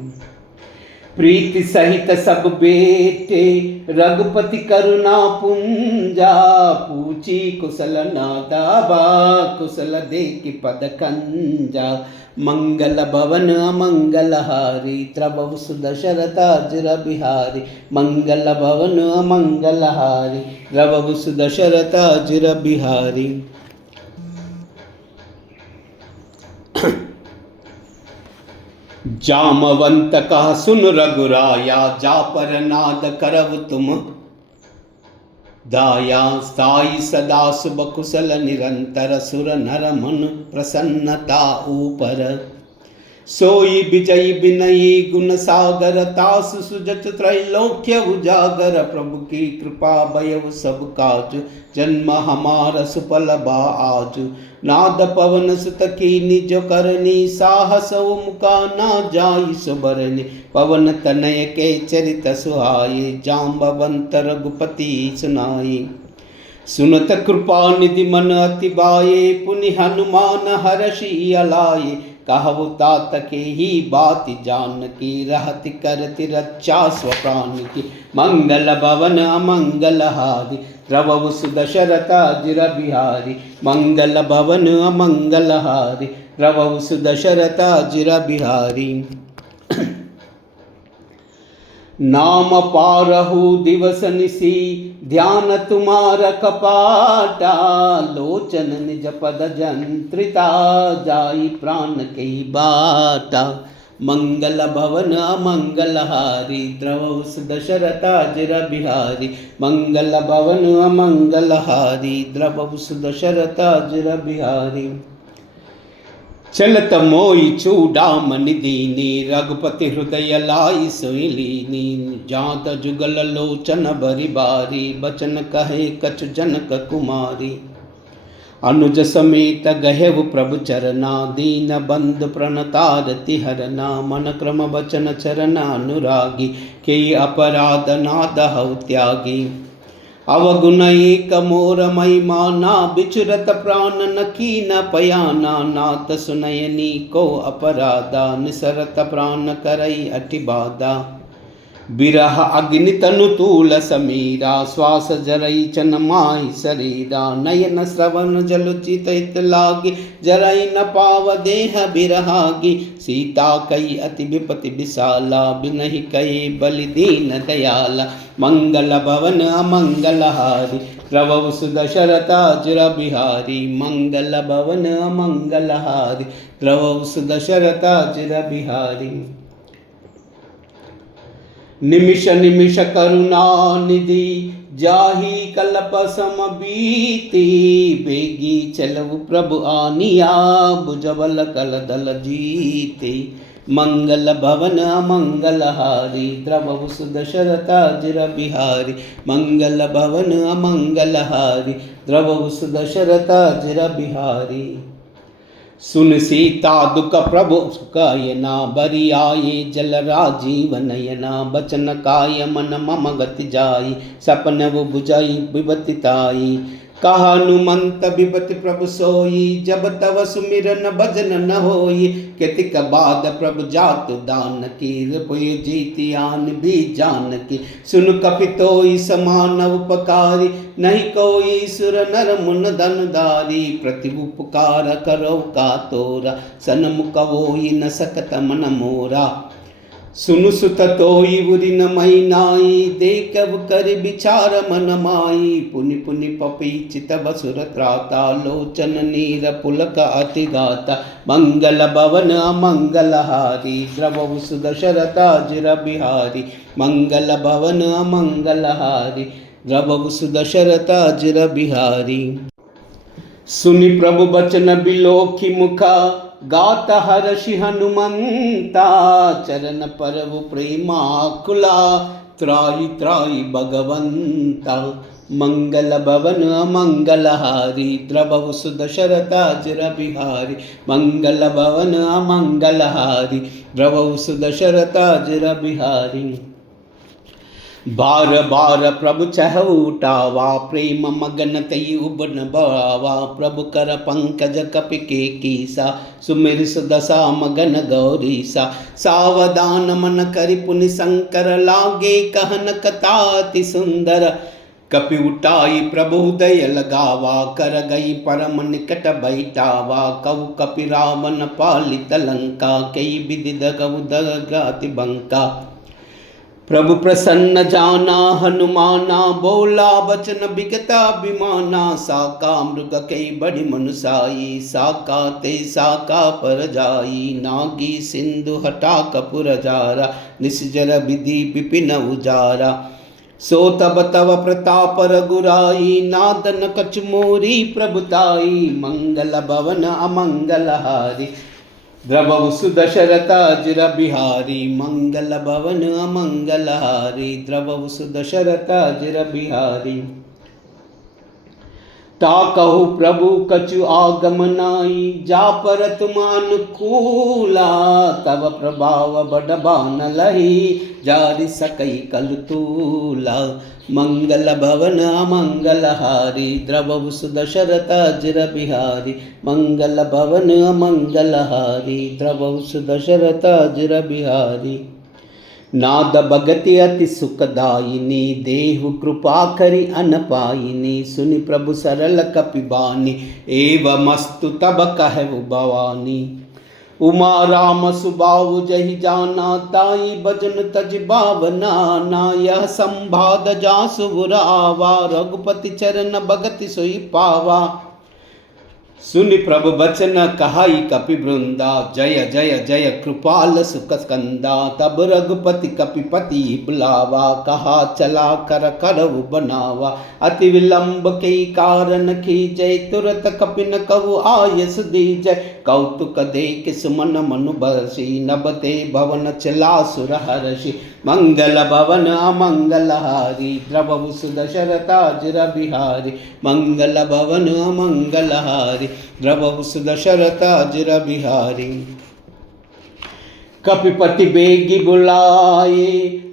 प्रीति सहित सब बेटे रघुपति करुणा पुंजा, पूछी कुशल नादाबा कुशल देखि पद कंजा। मंगल भवन अमंगलहारी द्रवहु सुदशरथाजिर बिहारी, मंगल भवन अमंगलहारी द्रवहु सुदशरथाजिर बिहारी। जामवंत कहा सुन रघुराया, जा पर नाद करव तुम दाया। स्थाई सदा शुभ कुशल निरंतर, सुर नर मन प्रसन्नता ऊपर। सोई विजयी विनयी गुण सागर, तास सुजत त्रैलोक्य उजागर। प्रभु की कृपा भयउ सब काज, जन्म हमारा सुफल बा आज। नाद पवन सुत कीनि जो करनी, साहस मुका ना जाई सुबरनी। पवन तनय के चरित सुहाये, जाम्बवंत रघुपति सुनाई। सुनत कृपा निधि मन अति बाये, पुनि हनुमान हर्षि अलाये। कहु तात के ही बात जान की, रहति करति रक्षा स्वप्राण की। मंगल भवन अमंगलहारी द्रवहु सुदशरथाजिर बिहारी, मंगल भवन अमंगलहारी द्रवहु सुदशरथाजिर बिहारी। नाम पारहु दिवस निसी, ध्यान तुम्हार कपाटा। लोचन निज पद जंत्रिता, जाई प्राण के बाटा। मंगल भवन अमंगलहारी द्रवहु सुदशरथाजिर बिहारी, मंगल भवन अमंगलहारी द्रवहु सुदशरथाजिर बिहारी। चलत मोई चूड़ामणि दीनी, रघुपति हृदय लाई सोई लीनी। जात जुगल लोचन बरि बारी, बचन कहे कछु जनक कुमारी। अनुज समेत गहेव प्रभु चरना, दीन बंधु प्रणतारति हरना। मन क्रम वचन चरण अनुरागी, के अपराध नाद हौ त्यागी। अवगुण एक मोर महिमाना, बिचुरत प्राण न कीन पयाना। नाथ सुनयनी को अपराधा, निसरत प्राण करई अति बाधा। बिरह अग्नि तनु तूल समीरा, श्वास जरई चन माहि शरीरा। नयन श्रवण जल चित लागी, जरई न पाव देह बिरहागी। सीता कई अति विपति विशाला, बिनहि कई बलि दीन दयाला। मंगल भवन अमंगलहारी द्रवहु सुदशरथाजिर बिहारी, मंगल भवन अमंगलहारी द्रवहु सुदशरथाजिर बिहारी। निमिष निमिष करुणा निधि, जाहि कल्प सम बीती। बेगी चलऊ प्रभु आनिया, भुजबल कल दल जीते। मंगल भवन अमंगलहारी द्रवहु सुदशरथाजिर बिहारी, मंगल भवन अमंगलहारी द्रवहु सुदशरथाजिर बिहारी। सुन सीता दुख प्रभु सुखयना, बरि आये जल राजीव नयना। बचन काय मन मम गति जाई, सपन वो बुझाई विपति ताई। कहा हनुमंत विपति प्रभु सोई, जब तव सुमिरन भजन न होई। केतिक बाद प्रभु जातु दान की, पुय जीति आन भी जान की। सुन कपितोई समान उपकारी, नहीं कोई सुर नर मुन धनधारी। प्रति उपकार करो का तोरा, सनमुख होई न सकत मन मोरा। सुनु सुत तोई बुरी न मैनाई, देखब कर विचार मन माई। पुनि पुनि पपी चित बसुर त्राता, लोचन नीर पुलक अति गाता। मंगल भवन अमंगलहारी द्रवहु सुदशरथाजिर बिहारी, मंगल भवन अमंगलहारी द्रवहु सुदशरथाजिर बिहारी। सुनि प्रभु बचन बिलोखि मुखा, गात हर्षि हनुमंता। चरण परव प्रेमाकुला, त्राहि त्राहि भगवंता। मंगल भवन अमंगलहारी द्रवहु सुदशरथाजिर बिहारी, मंगल भवन अमंगलहारी द्रवहु सुदशरथाजिर बिहारी। बार बार प्रभु चह उठावा, प्रेम मगन तई उबन बावा। प्रभु कर पंकज कपि के कीसा, सुमिर सुदशा मगन गौरीसा। सावधान मन करि पुनि शंकर, लागे कहन कथा अति सुंदर। कपि उठाई प्रभु दय लगावा, कर गई परम निकट बैठावा। कऊ कपि रावण पालित लंका, कई विधि दगऊ दगाति बंका। प्रभु प्रसन्न जाना हनुमाना, बोला बचन बिगता विमाना। साका मृग कई बड़ी मनुसाई, साका ते साका पर जाई। नागी सिंधु हटा कपुर जारा, निसजर विधि विपिन उजारा। सो तब तव प्रताप रघुराई, नादन कछ मोरी प्रभुताई। मंगल भवन अमंगल हारी, द्रवहु सुदशरथ अजिर बिहारी। मंगल भवन अमंगल हारी, द्रवहु सुदशरथ अजिर बिहारी। ताकहु प्रभु कछु आगम नाई, जा पर तुम अनुकूला। तब प्रभाव बड़ बान लही, जारि सकई कल तूला। मंगल भवन अमंगल हारी, द्रवहु सुदशरथ अजिर बिहारी। मंगल भवन अमंगल हारी, द्रवहु सुदशरथ अजिर बिहारी। नाद भगति अति सुखदायिनी, देहु कृपा करि अनपायिनी। सुनि प्रभु सरल कपिबानी, एवमस्तु तब कहु भवानी। उमा राम सुबाहु जहि जाना, ताई भजन तज भावना ना। यह संवाद जासु बुरावा, रघुपति चरण भगति सोई पावा। सुनि प्रभु बचन कहाई कपि वृंदा, जय जय जय कृपाल सुख स्कंदा। तब रघुपति कपिपति बुलावा, कहा चला कर करऊ बनावा। अति विलंब के कारण कीजय, तुरत कपिन कहु आयस दीजय। कौतुक देख सुमन मनु बरसी, नबते भवन चला सुर हर्षि। मंगल भवन अमंगल हारी, द्रवहु सुदशरथ अजिर बिहारी। मंगल भवन अमंगल हारी, द्रवहु सुदशरथ अजिर बिहारी। कपिपति बेगी बुलाए,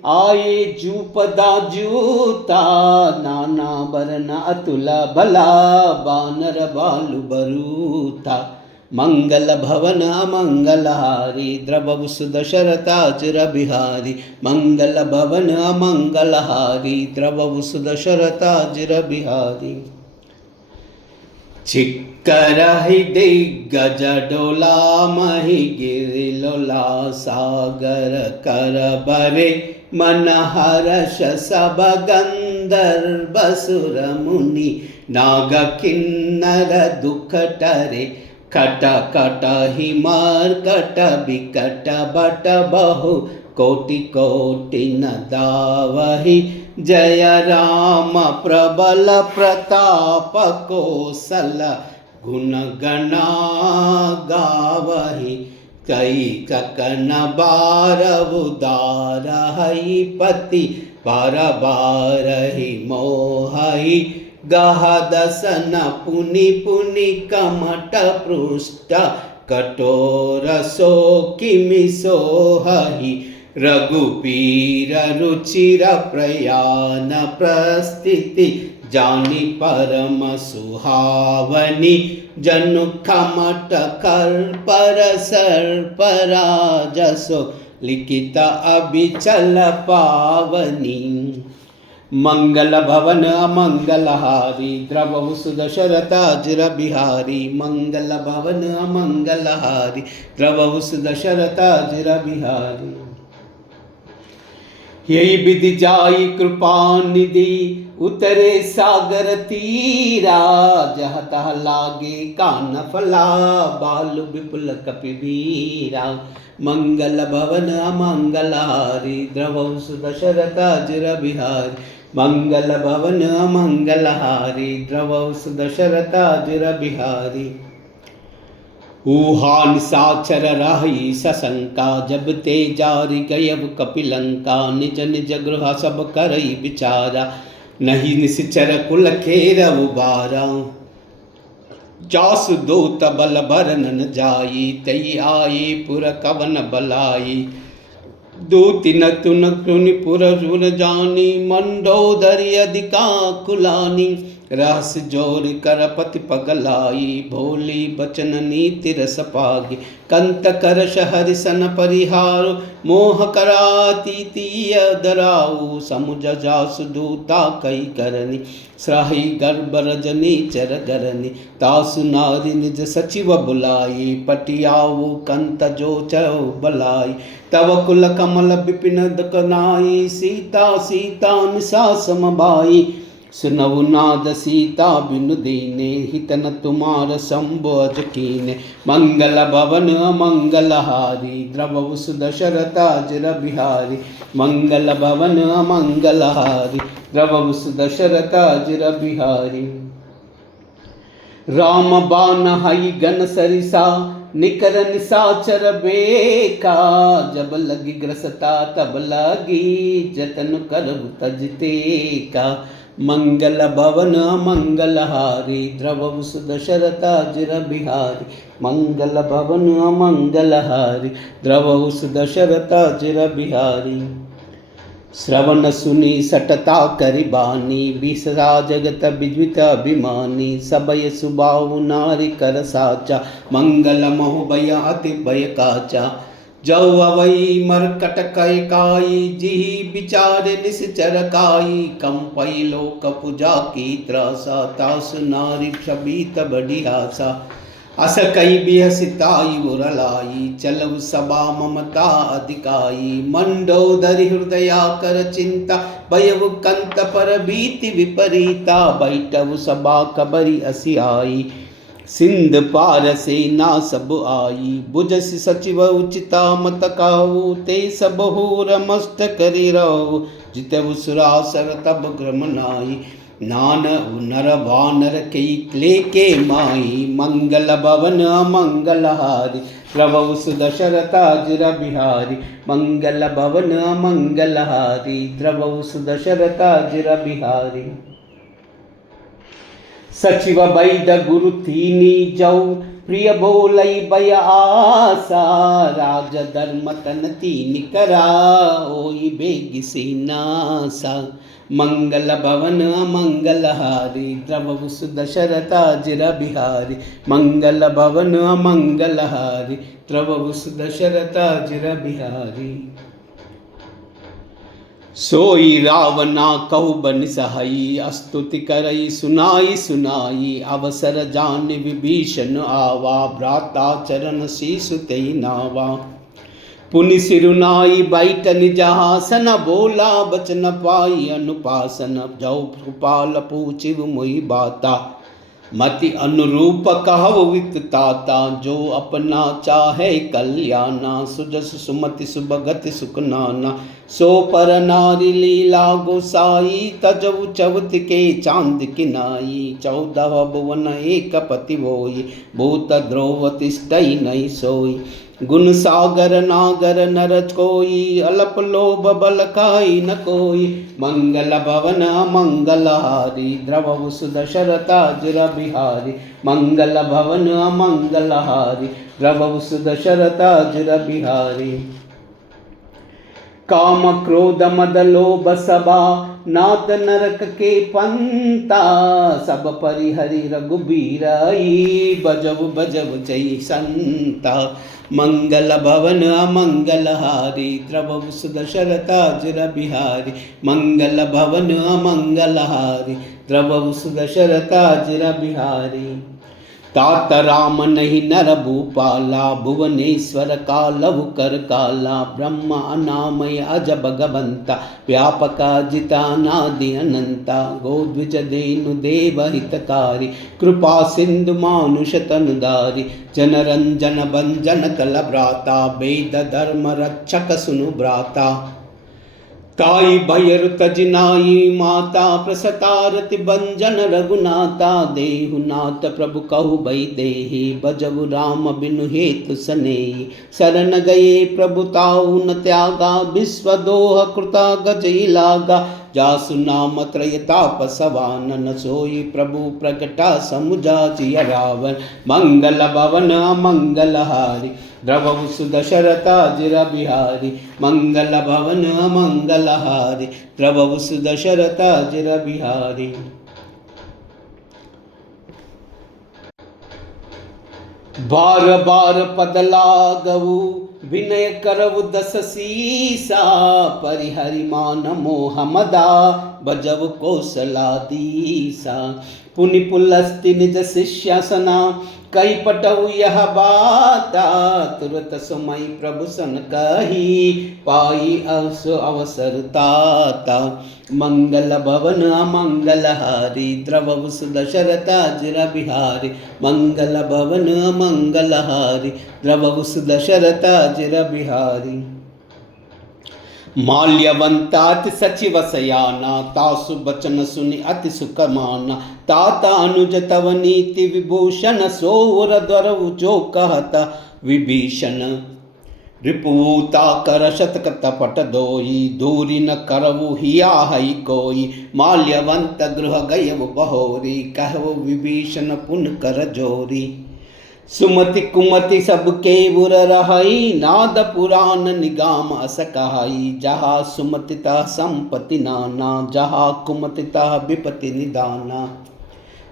आए जूपदा जूता। नाना बरन अतुल भला, बानर बालु बरूता। मंगल भवन अमंगल हारी, द्रवहु सुदशरथ अजिर बिहारी। मंगल भवन अमंगल हारी, द्रवहु सुदशरथ अजिर बिहारी। चिक्कर ही दिग्गज डोला, मही गिरि लोला। सागर कर बरे मन हर्ष, सब गंधर्व सुर मुनि। नाग किन्नर दुख टरे, कट कट ही मार कट बिकट। बट बहु कोटि कोटि न दावहि, जय राम प्रबल प्रताप कौशल। गुण गणा गावहि, कई ककन बार उदार। हई पति बार बार ही मोहहि, गह दसन पुनि पुनि कमट पृष्ठ। कठोर सो किमि सोहहि, रघुपीर रुचिर प्रयाण प्रस्थिति। जानी परम सुहावनी, जनु खमट कर पर सर्प राजसो। लिखित अबिचल पावनी, मंगल भवन अमंगल हारी, द्रवहु सुदशरथ अजिर बिहारी। मंगल भवन अमंगल हारी, द्रवहु सुदशरथ अजिर बिहारी। यही विधि जाई कृपा निधि, उतरे सागर तीरा। जह तह लागे कान फला, बालु विपुल कपिवीरा। मंगल भवन अमंगल हारी, द्रवहु सुदशरथ अजिर बिहारी। मंगल भवन अमंगल हारी, द्रवहु सुदशरथ अजिर बिहारी। ऊहा निशाचर रही सशंका, जब ते जारि गयब कपिलंका। निज निज गृह सब करई विचारा, नहीं निश्चर कुल खेर उबारा। जासु दूत बल भरन जाई, तई आई पुर कवन बलाई। दूतिन तुन पुर सुर जानी मंडोदरी अधिका कुलानी रहस जोर कर पति पगलाई भोली बचन नीति रस पागी कंत करश हरिसन परिहारो मोह कराती तीय दराऊ समुझ जासु दूता कई करनी स्राही गर्भ रजनी चर गरनी तासु नारी निज सचिव बुलाई पटियाऊ कंत जो चरो बलाई तव कुल कमल विपिन दकनाई सीता सीता निशा समबाई सुनवु नाद सीता बिनु दीने हितन तुम्हार संबोज कीने मंगल भवन अमंगल हारी द्रवु सुदशरथा जिर बिहारी मंगल भवन अमंगल हारी द्रवु सुदशरथा जिर बिहारी राम बाण हई गन सरिसा निकर निसाचर बेका जब लगी ग्रसता तब लगी जतन कर तजते का मंगल भवन मंगल हारी द्रवु सुदशरथा जिर बिहारी मंगल भवन मंगल हारी द्रवु सुदशरथा जिर बिहारी श्रवण सुनी सटता करिबानी बिसरा जगत विद्वित अभिमानी सबय सुबाहु नारी कर साचा मंगल मोह भय अति भय काचा जौ अवई मरकट कय काई जिहि विचार निश्चर काई कंपई लोक पूजा की त्रासा तासु नारी छबीत बड़ी आशा अस कई बिहसिताई उरलाई चलव सभा ममता अधिकाई मंडोदरी हृदया कर चिंता भयव कंत पर भीति विपरीता बैठव सभा कबरी असी आई सिंध पार से ना सब आई बुझस सचिव उचिता मत काऊ ते सब होर मस्त करि रहो जितव सुरासर तब ग्रम नाई नान नर वानर कई क्ले के माई मंगल भवन मंगल हारी द्रवु सुदशरथा जिर बिहारी मंगल भवन मंगल हारी द्रवु सुदशरथा जिर बिहारी सचिव वैद गुरु तीनी जौ प्रिय बोलई भय आसा राज धर्म तन तीन करा ओई बेग सीनासा मंगल भवन मंगल हारी द्रवु सुदशरथा जिर बिहारी मंगल भवन मंगल हारी द्रवु सुदशरथा जिर बिहारी सोई रावना कहु बन सहाई स्तुति करई सुनाई सुनाई अवसर जान विभीषण आवा भ्राता चरण शीसु तेई नावा पुनि सिरुनाई बैठ निजहासन बोला बचन पाई अनुपासन जौ कृपाल पूछिव मोहि बाता मति अनुरूप कहव वितताता जो अपना चाहे कल्याणा सुजस सुमति सुभगति सुखनाना सो पर नारी लीला गोसाई तजऊ चवत के चांद किनाई 14 भुवन एक पति वोई भूत ध्रुव तिष्ठई नहीं सोई गुण सागर नागर नर कोई अलप लोभ बल खाई न कोई मंगल भवन मंगल हारी द्रवु सुदशरथा जिर बिहारी मंगल भवन मंगल हारी द्रवु सुदशरथा जिर बिहारी काम क्रोध मद लोभ सबा नाथ नरक के पंता सब परिहरि रघुबीराई बजव बजव जय संता मंगल भवन मंगल हारी द्रवु सुदशरथा जिर बिहारी मंगल भवन मंगल हारी द्रवु सुदशरथा जिर बिहारी तात राम नहीं नर भूपाला भुवनेश्वर कालव कर काला ब्रह्म अनामय अज भगवंता व्यापका जिता नादि अनंता गोद्विज देनु देव हितकारी कृपा सिंधु मानुष तनुदारी जनरंजन भंजन कल भ्राता वेद धर्म रक्षक सुनु भ्राता ताई भैर तजनाई माता प्रसतारति भंजन रघुनाथा देहुनाथ प्रभु कहु भई देहि बजबु राम बिनु हेतु सनेहि शरण गए प्रभु ताऊ न त्यागा विश्व दोह कृता गजई लागा जासु नाम त्रय तापसवानन सोई प्रभु प्रगटा समुझा जिय रावण मंगल भवन मंगलहारी द्रवहु सुदशरथाजिर बिहारी मंगल भवन मंगलहारी द्रवहु सुदशरथाजिर बिहारी। बार बार पद लागऊ विनय करऊ दस सीसा परिहरि मान मोह मदा बजव कौशलादीसा पुनि पुलस्ति निज शिष्यासना कई पटऊ यह बाता तुरत समय प्रभु सन कही पाई अवसर ताता मंगल भवन मंगलहारी द्रवहु सुदशरथाजिर बिहारी मंगल भवन मंगलहारी द्रवहु सुदशरथाजिर बिहारी। माल्यवंताति सचिव सयाना तासु बचन सुनि अति सुख माना ताता अनुज तव नीति विभूषण सोर द्वरऊ जो कहता विभीषण रिपुता कर शतक तपट दोई दूरी न करवु हिया हई कोई माल्यवंत गृह गयव बहोरी कहव विभीषण पुन कर जोरी सुमति कुमति सबके बुर रहाई नाद पुराण निगाम अस कहाई जहाँ सुमतिता संपत्ति नाना जहाँ कुमतिता विपति निदाना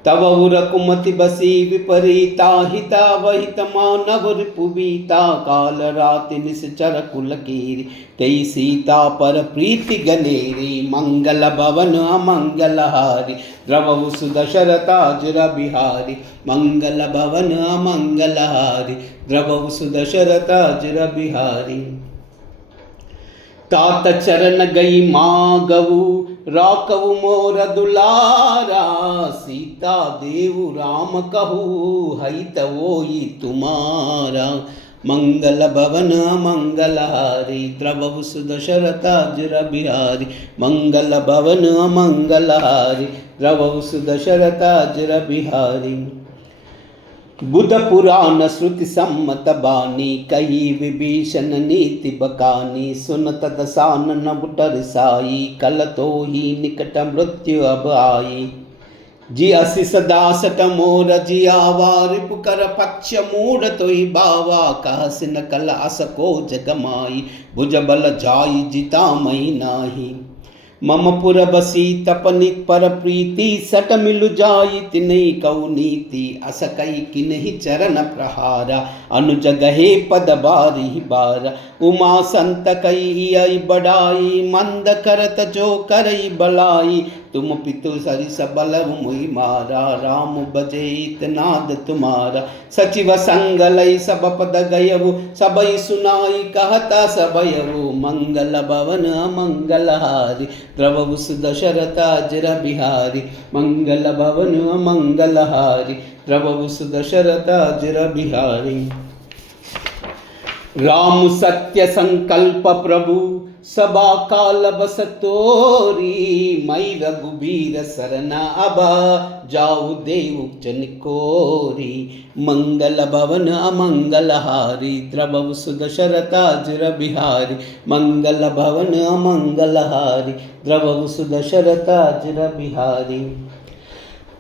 तव उर कुमति बसी विपरीता हिता वहित मानव रिपुबीता काल राति निश्चर कुल कीरी तेई सीता पर प्रीति गनेरी मंगल भवन अमंगलहारी द्रवहु सुदशरथाजिर बिहारी मंगल भवन अमंगलहारी द्रवहु सुदशरथाजिर बिहारी। तात चरण गई मागऊ राकऊ मोर दुलारा सीता देव राम कहू हई तवोई तुम्हारा मंगल भवन मंगलहारी द्रवहु सुदशरथाजिर बिहारी मंगल भवन मंगलहारी द्रवहु सुदशरथाजिर बिहारी। बुध पुराण श्रुति सम्मत बानी कही विभीषण नीति बकानी सुनत दसानन बुटर साई कल तो ही निकट मृत्यु अब आई जी असि सदा सट मोर जियावा रिपुकर पक्ष मूढ़ तोहि बावा कहसिन कल असको जगमाई भुज बल जाई जिता मई नाही मम पुर बसी तपनि पर प्रीति सट मिलु जाई तिनहि कऊ नीति अस कई किन्हि चरण प्रहारा अनुज गहे पद बारी बारा उमा संत कई आई बड़ाई मंद करत जो करई बलाई तुम पितु सरि सबल मुई मारा राम बजे नाद तुम्हारा सचिव संगलई सब पद गयवु सबई सुनाई कहता सबयवु मंगल भवन मंगलहारी द्रवहु सुदशरथाजिर बिहारी मंगल भवन मंगलहारी द्रवहु सुदशरथाजिर बिहारी। राम सत्य संकल्प प्रभु सबा काल बस तोरी मई रघुबीर सरना अबा जाऊ देव चनिकोरी मंगल भवन अमंगलहारी द्रवहु सुदशरथाजिर बिहारी मंगल भवन अमंगलहारी द्रवहु सुदशरथाजिर बिहारी।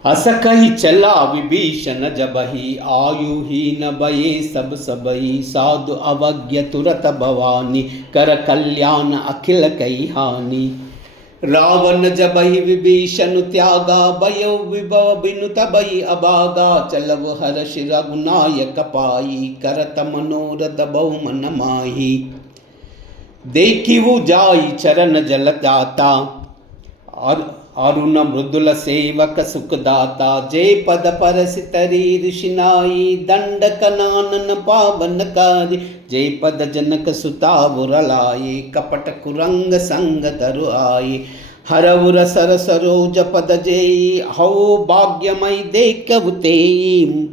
अस कही चला विभीषण जबहि आयु ही न बये सब सबई साधु अवज्ञ तुरत भवानी कर कल्याण अखिल कई हानि रावण जबहि विभीषण त्यागा भयो विभव बिनु तबई अभागा चलव हर्ष रघुनायक पाई करत मनोरथ बहु मन माही देखी वो जाई चरण जल जाता और अरुण मृदुल सेवक सुखदाता जय पद परस तरी ऋषिनाई दंड कनानन पावन कारी जय पद जनक सुता बुरलाई कपट कुरंग संग तरु आई हरउर सर सरोज पद जेई हौ भाग्यमय देखवते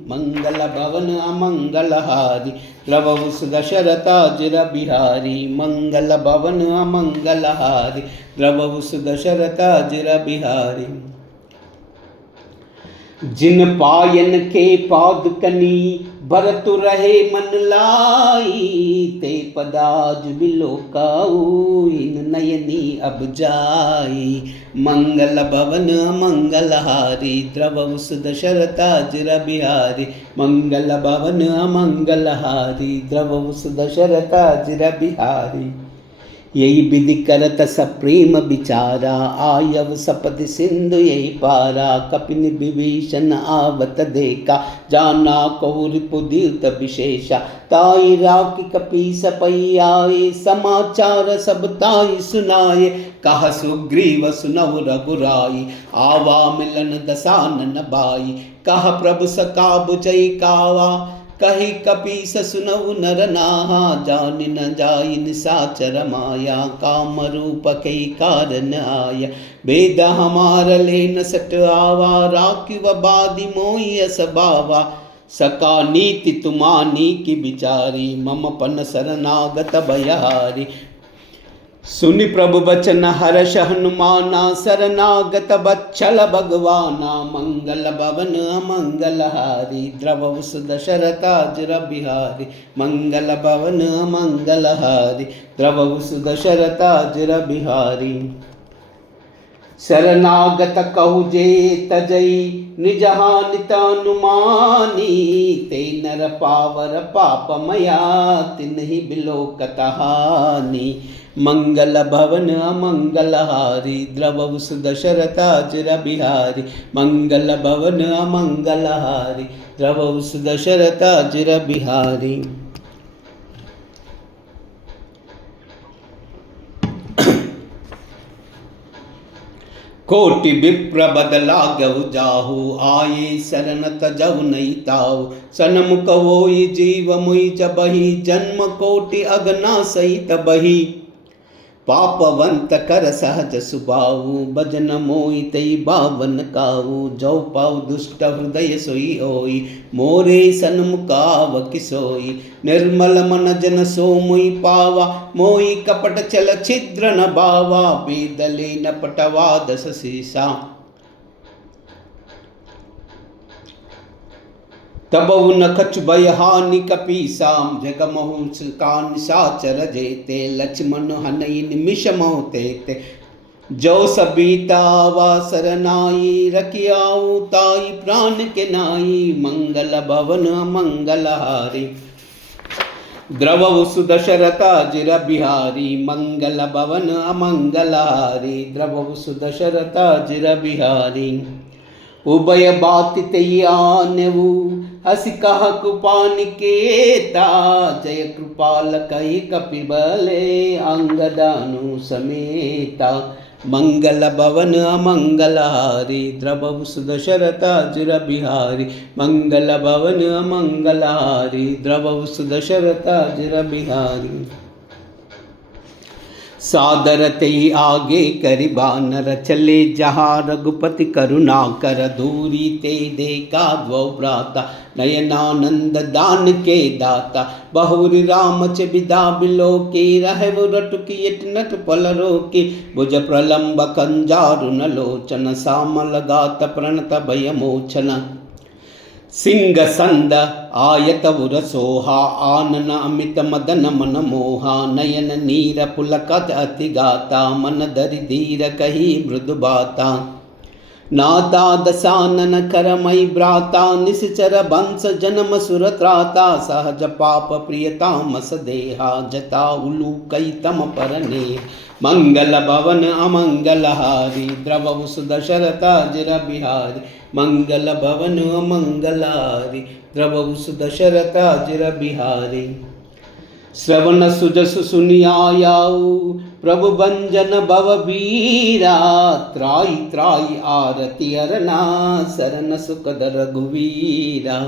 मंगल भवन अमंगलहारी द्रवहु सुदशरथाजिर बिहारी मंगल भवन अमंगलहारी द्रवहु सुदशरथाजिर बिहारी। जिन पायन के पादुकनी भरतु रहे मन लाई, ते पदाज बिलोकाऊ इन नयनी अब जाई। मंगल भवन मंगलहारी द्रवहु सुदशरथाज बिहारी, मंगल भवन मंगलहारी द्रवहु सुदशरथाज बिहारी। यही विधि करत सप्रेम विचारा, आयव सपद सिंधु यही पारा। कपिन विभीषण आवत देखा, जाना कौर पुदित विशेषा। ताई राखी कपीस पई आए, समाचार सब ताई सुनाए। कह सुग्रीव सुनहु रघुराई, आवा मिलन दसानन बाई। कह प्रभु सकाबु जय कावा, कही कपीस सुनऊ नर नाहा। जान न जाई निसाचर माया, काम रूप कई कारण आया। वेद हमार ले न सट आवा, राखिव बादि मोहि अस बावा। सका नीति तुमानी की बिचारी, मम पन शरणागत भयहारी। सुनि प्रभु बचन हर्ष हनुमाना, शरणागत बच्छल भगवाना। मंगल भवन मंगलहारी द्रवहु सुदशरथाज बिहारी, मंगल भवन मंगलहारी द्रवहु सुदशरथाज बिहारी। शरणागत कहु जे तजई, निज हानित अनुमानी। ते नर पावर पापमया, तिन्हि बिलोकत हानि। मंगल भवन मंगलहारी द्रवहु सुदशरथाज बिहारी, मंगल भवन मंगलहारी द्रवहु सुदशरथाज बिहारी। कोटि विप्र बदला गहु जाहु, आये शरण तजहु नहीं ताऊ। सनमुख होई जीव मुई जबहि, जन्म कोटि अगना सहित बही। पापवंत कर सहज सुबाऊ, भजन मोहि तई बावन काऊ। जो पाऊ दुष्ट हृदय सोई होई, मोरे सन्मुखाव किसोई। निर्मल मन जन सो मुई पावा, मोहि कपट चल छिद्र न बावा। बेदले न पटवा दस सीसा, तबहु न कछु भय हानि कपीसा। जगमहु का निशाचर जेते, लक्ष्मण हनई निमिष मोह तेते। जो सबीता वा सरनाई, रखियाऊ ताई प्राण के नाई। मंगल भवन मंगलहारी द्रवहु सुदशरथाज बिहारी, मंगल भवन अमंगलहारी द्रवहु सुदशरथाज बिहारी। उभय बाति तैयानवु, हसि कह कृपानिकेता। जय कृपाल कही कपिबले, अंगदानु समेता। मंगल भवन अमंगलहारी द्रवहु सुदशरथाज बिहारी, मंगल भवन अमंगलहारी द्रवहु सुदशरथाज बिहारी। सादर तेई आगे करि बानर, चले जहाँ रघुपति करुणा कर। दूरी ते देखा द्वौ भ्राता, नयनानंद दान के दाता। बहुरी राम च विदा बिलोके, रहव रटुकियट नट पल रोके। भुज प्रलंब कंजारु न लोचन, सामल गात प्रणत भय मोचन। सिंह संद आयत उरसोहा, आनन अमित मदन मन मोहा। नयन नीर पुलकत अति गाता, मन धरि धीर कही मृदु बाता। नाता दसानन करमई भ्राता, निश्चर बंस जन्म सुरत्राता। सहज पाप प्रियतामस देहा, जता उलू कई तम परने। मंगल भवन अमंगलहारी द्रवहु सुदशरथाज बिहारी, मंगल भवन अमंगलहारी द्रवहु सुदशरथाज बिहारी। श्रवण सुजसु सुनियाऊ, प्रभु भंजन भव बीरा। त्राई त्राई आरती अरना, शरण सुखद रघुवीरा।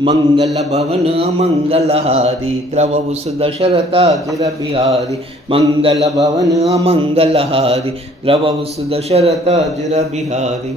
मंगल भवन अमंगलहारी द्रवहु सुदशरथाज बिहारी, मंगल भवन अमंगलहारी द्रवहु सुदशरथाज बिहारी।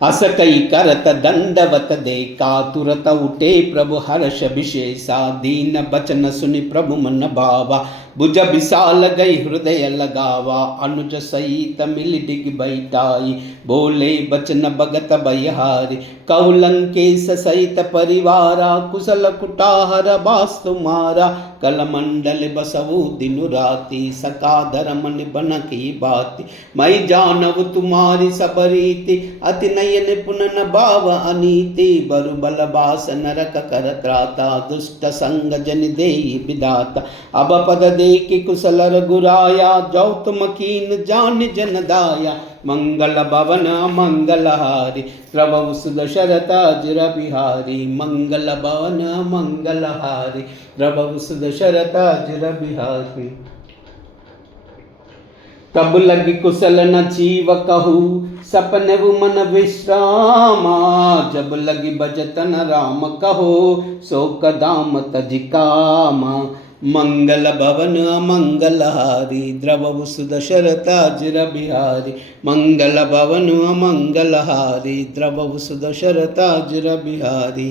अस कई करत दंडवत देखा, तुरत उठे प्रभु हर्ष विशेषा। दीन बचन सुनि प्रभु मन भावा, भुज विशाल गई हृदय लगावा, अनुज सहित मिल डिग बैठाई, बोले बचन भगत बयहारी, कहु लंकेश सहित परिवारा, कुशल कुटाहर बास तुम्हारा, कल मंडल बसवु दिनु राति, सका धर्म निबन की बाती, मैं जानव तुम्हारी सब रीति, अति नयन पुनन भाव अनीति, बरु बल बास नरक कर त्राता, दुष्ट संग जन देई विदाता, अब पद दे कि कुशल रघुराया, जो तुम कीन जान जन दाया, मंगल भवन मंगलहारी, प्रभु सुदशरथ अजिर बिहारी, मंगल भवन मंगलहारी, प्रभु सुदशरथ अजिर बिहारी। तब लगी कुशल न जीव कहू, सपने मन विश्रामा, जब लगी बजतन राम कहो, शोक दाम तजिकामा, मंगल भवन मंगलहारी, द्रवहु सुदशरथ अजिर बिहारी, मंगल भवन मंगलहारी, द्रवहु सुदशरथ अजिर बिहारी।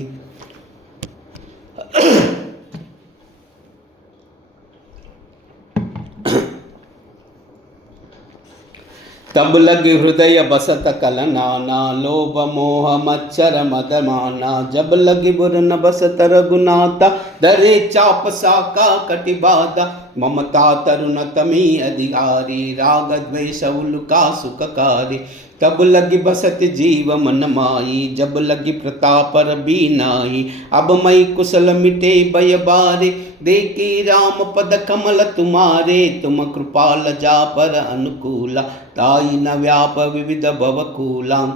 तब लगे हृदय बसत कलनाना, लोभ मोह मच्छर मदमाना, जब लगे बुर न बसत रघुनाथा, दरे चाप साका कटिबाधा, ममता तरुण तमी अधिकारी, राग द्वेष उल्का सुखकारी, तब लगी बसत जीव मन माई, जब लगी प्रताप रवि नाई, अब मई कुशल मिटे भय बारे, देखी राम पद कमल तुम्हारे, तुम कृपाल जा पर अनुकूला, ताई न व्याप विविध भवकूला,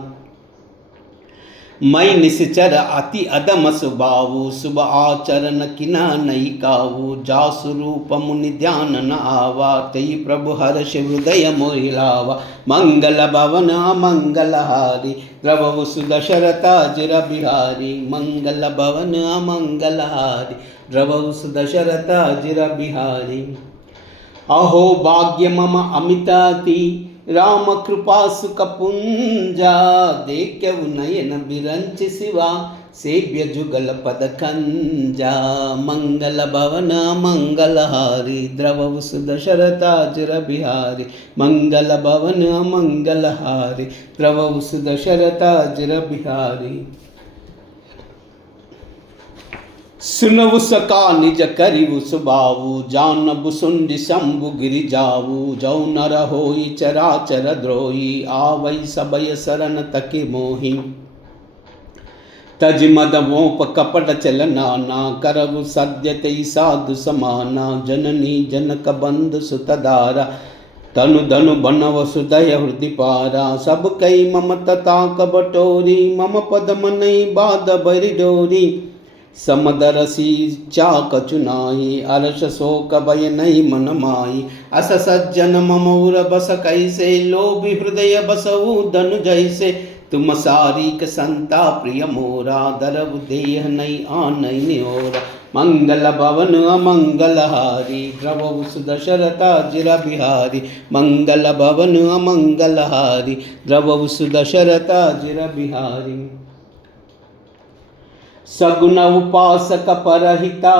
मैं निश्चर अति अदम सुबावु, शुभ आचरण किना नहीं कावु, जासु रूप मुनि ध्यान न आवा, तई प्रभु हर्ष हृदय मोहिलावा, मंगल भवन मंगलहारी, द्रवहु सुदशरथ अजिर बिहारी, मंगल भवन मंगलहारी, द्रवहु सुदशरथ अजिर बिहारी। अहो भाग्य मम अमिताति, राम कृपा सुख पुंजा, देखु नयन बिरंच शिवा, सेव्य जुगल पद खंजा, मंगल भवन मंगलहारी, द्रवहु सुदशरथ अजिर बिहारी, मंगल भवन मंगलहारी, द्रवहु सुदशरथ अजिर बिहारी। सुनवु सका निज करिवु सुबावु, जानबु सुंड शंभु गिरि जावु, जौ नर होई चराचर द्रोही, आवै सबय शरण तके मोहि, तज मद मोप कपट चल नाना, करवु सद्य तई साधु समाना, जननी जनक बंधु सुतदारा, तनु धनु बनव सुदय हृदि पारा, सब कई ममतता कबटोरी, मम पद मनई बाध बरि डोरी, समदरसी चाक चुनाई, अरस शोक भय नहीं मन माई, अस सज्जन मम उर बस कैसे, लोभी हृदय बसऊ धनु जैसे, तुम सारिक संता प्रिय मोरा, दरव देह नहीं आनई निहोरा, मंगल भवन अमंगलहारी, द्रवहु सुदशरथ अजिर बिहारी, मंगल भवन अमंगलहारी, द्रवहु सुदशरथ अजिर बिहारी। सगुन उपासक परहिता,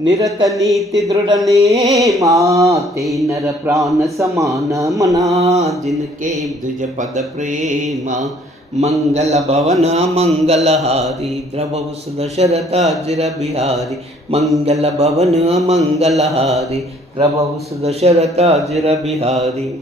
निरत नीति दृढ़ नेमा, ते नर प्राण समान मना, जिनके द्विज पद प्रेमा, मंगल भवन मंगलहारी, द्रवहु सुदशरथ अजिर बिहारी, मंगल भवन मंगलहारी, द्रवहु सुदशरथ अजिर बिहारी।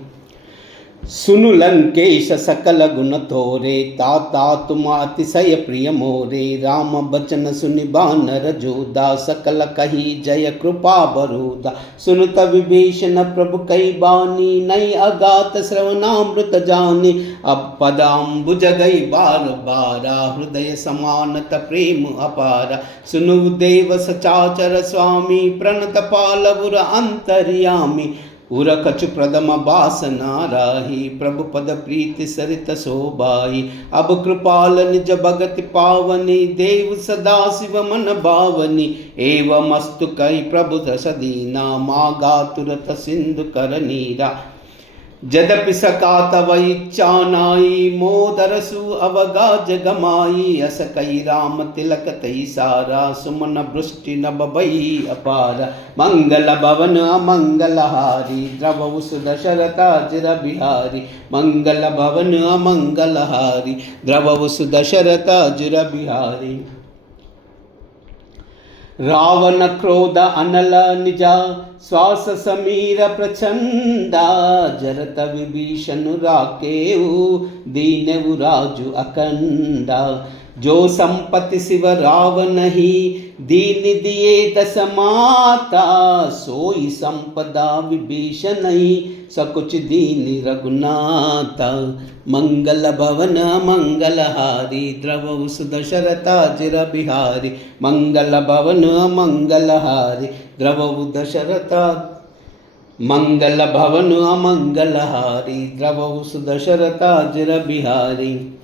सुनु लंकेश सकल गुण थोरे, ताता तुम अतिशय प्रिय मोरे, राम बचन सुनि बानर जोदा, सकल कही जय कृपा बरोदा, सुनत विभीषण प्रभु कई बानी, नई अगात श्रवणामृत जानी, अब पदाम्बुज गई बार बारा, हृदय समानत प्रेम अपारा, सुनु देव सचाचर स्वामी, प्रणत पालवुर अंतर्यामी, उर कछु प्रदम बासना राही, प्रभु पद प्रीति सरित शोभाई, अब कृपाल निज भगति पावनी, देव सदा शिव मन भावनी, एवं अस्तु कई प्रभु दस दीना, मागा तुरत सिंधु कर नीरा, जदपि सका तव इच्छा नाई, मोदरसु अवगाज गमाई। अस कई राम तिलक तई सारा, सुमन वृष्टि नभ भई अपार। मंगल भवन अमंगल हारी, द्रवहु सुदशरथ अजिर बिहारी। मंगल भवन अमंगल हारी, द्रवहु सुदशरथ अजिर बिहारी। रावण क्रोध अनल निजा, श्वास समीर प्रचंडा। जरत विभीषण राकेऊ, दीनऊ राजु अकंडा। जो संपत्ति शिव रावण ही, दीन दिए दस माता। सोई संपदा विभीषण ही, सकुच दीन रघुनाथा। मंगल भवन मंगल हारी, द्रवहु सुदशरथ अजिर बिहारी। मंगल भवन मंगल हारी, द्रवहु दशरथ। मंगल भवन अमंगल हारी, द्रवहु सुदशरथ अजिर बिहारी।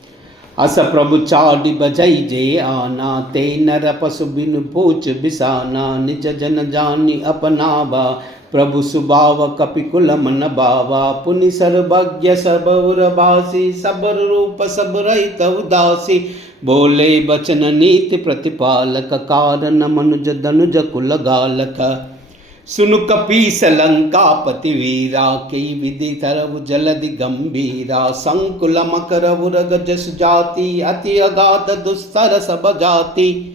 अस प्रभु चाडि बजई जे आना, ते नर पशु बिनु पूछ बिसाना। निज जन जानि अपनावा, प्रभु सुभाव कपिकुल मन बावा। पुनि सर्वज्ञ सबउर बासी, सबर रूप सब रहित उदासी। बोले बचन नीति प्रतिपालक, कारण मनुज धनुज कुल गालक। सुनु कपीस लंकापति वीरा, कई विधि तरव जलधि गंभीरा। संकुल मकर उरग जस जाति, अति अगाध दुस्तर सब जाति।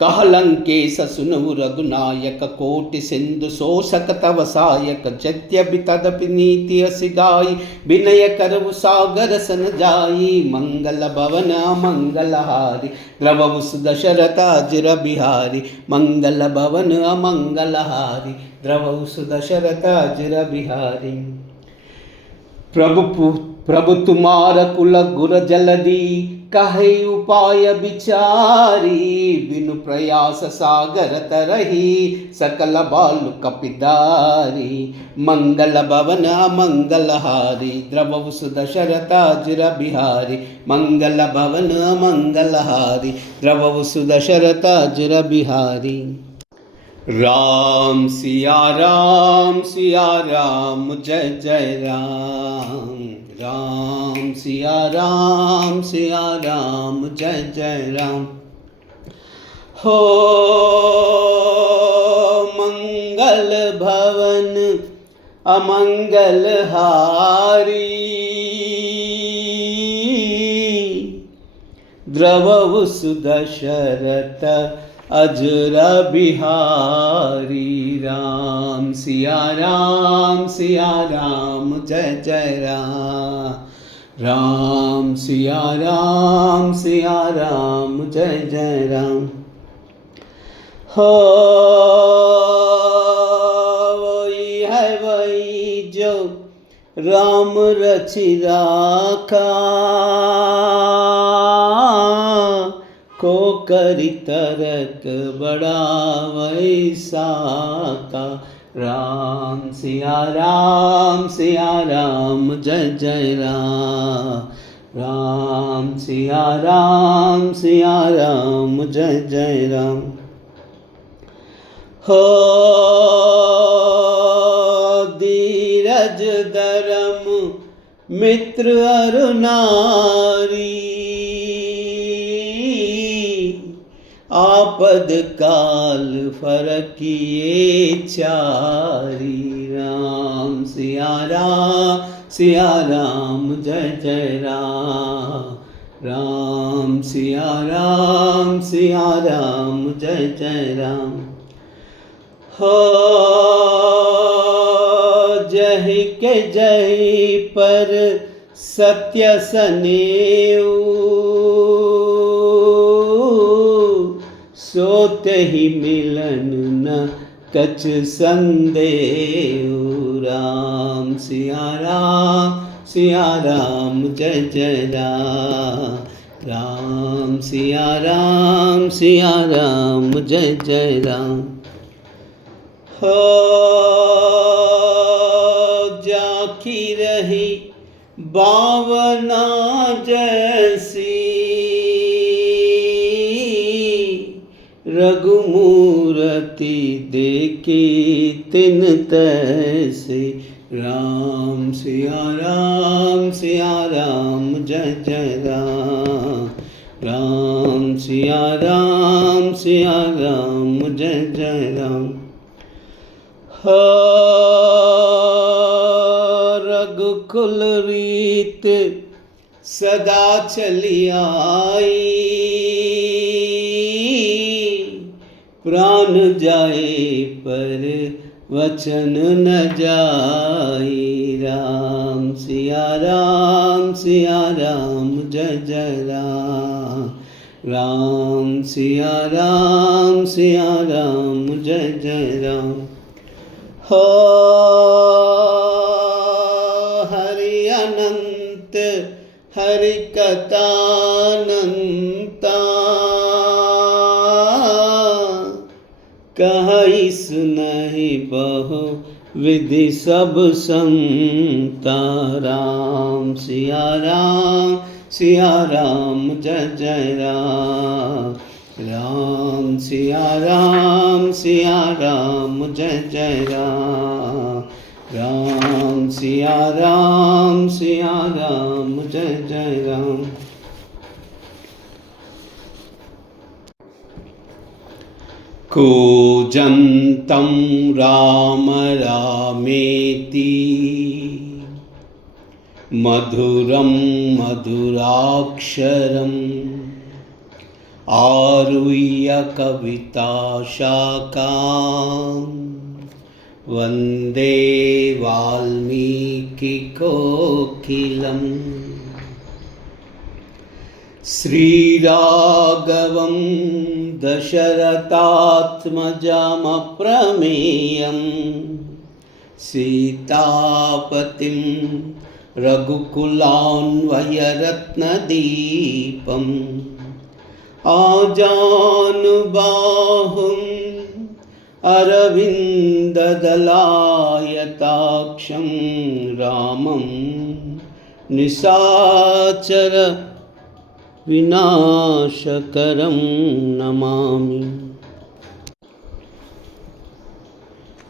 कह लंकेश सुनहु रघुनायक, कोटि सिंधु शोषक तव सायक। यद्यपि तदपि नीति असि गाई, विनय करहु सागर सन जाई। मंगल भवन अमंगल हारी, द्रवहु सुदशरथ अजिर बिहारी। मंगल भवन अमंगल हारी, द्रवहु सुदशरथ अजिर बिहारी। प्रभु तुम्हार कुल गुर जलधि, कहे उपाय विचारी। बिनु प्रयास सागर तरही, सकल बालु कपिदारी। मंगल भवन अमंगल हारी, द्रवहु सुदशरथ अजिर बिहारी। मंगल भवन अमंगल हारी, द्रवहु सुदशरथ अजिर बिहारी। राम सिया राम जय जय राम। राम सिया राम जय जय राम। हो मंगल भवन अमंगल हारी, द्रवहु सुदशरथ अजिर बिहारी। राम सिया राम जय जय राम। राम सिया राम जय जय राम। हो वही है वही जो राम रचि राखा, को करि तरक बड़ा वैसा का। राम सिया राम जय जय राम। राम सिया राम जय जय राम। हो धीरज धर्म मित्र अरु नारी, आपद काल फरकिए चारी। राम सिया राम जय जय राम। राम सिया राम जय जय राम। हो जहि के जहि पर सत्य सनेऊ, सोते ही मिलन न कछ संदेहु। राम सिया राम जय जय राम। राम सिया राम जय जय राम। हो जाखी रही बावना जैसी, रघुमूर्ति देखी तिन तैसे। राम सिया राम जय जय राम। राम सिया राम जय जय राम। रघुकुल रीत सदा चली आई, प्राण जाए पर वचन न जाई। राम सिया राम जय जय राम। राम सिया राम जय जय राम। हो हरि अनंत हरि कथानंता, कहि सुनहि बहु विधि सब संता। राम सिया राम जय जय राम। राम सिया राम जय जय राम। राम सिया राम जय जय राम। कूजन्तं राम रामेति, मधुरं मधुराक्षरम्, आरुह्य कविताशाखां, वन्दे वाल्मीकिकोकिलम्। श्रीराघवं दशरथात्मजमप्रमेयं, सीतापतिं रघुकुलान्वयरत्नदीपम्, आजानुबाहुं अरविन्ददलायताक्षं, रामं निशाचर विनाशकरं नमामि।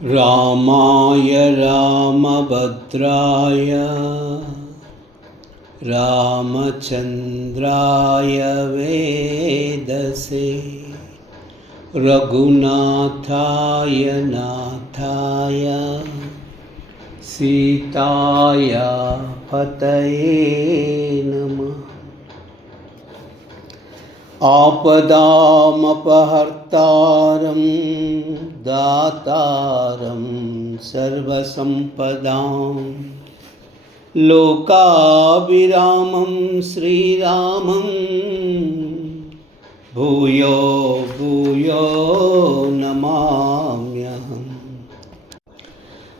रामाय रामभद्राय रामचन्द्राय वेदसे, रघुनाथाय नाथाय सीताय पतये नमः। आपदामपहर्तारं दातारं सर्वसम्पदां, लोकाभिरामं श्रीरामं भूयो भूयो नमाम्यहम्।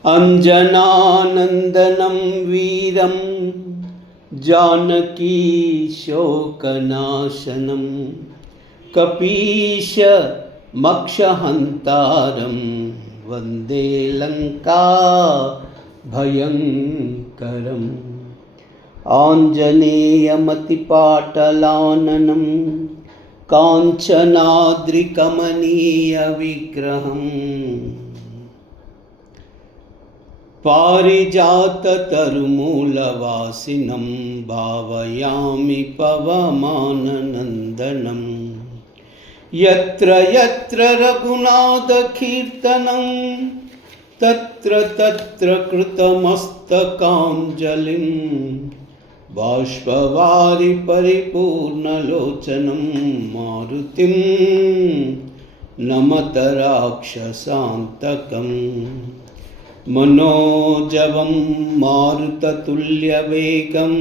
अंजनानन्दनं वीरं जानकी शोकनाशनं, कपीशमक्षहन्तारं वन्दे लङ्का भयङ्करम्। आञ्जनेयमतिपाटलाननं काञ्चनाद्रिकमनीयविग्रहम्, पारिजाततरुमूलवासिनं भावयामि पवमाननन्दनं। यत्र यत्र रघुनाथकीर्तनं, तत्र तत्र कृतमस्तकाञ्जलिं, बाष्पवारि परिपूर्णलोचनं मारुतिं नमत राक्षसान्तकम्। मनोजवं मारुततुल्यवेगं,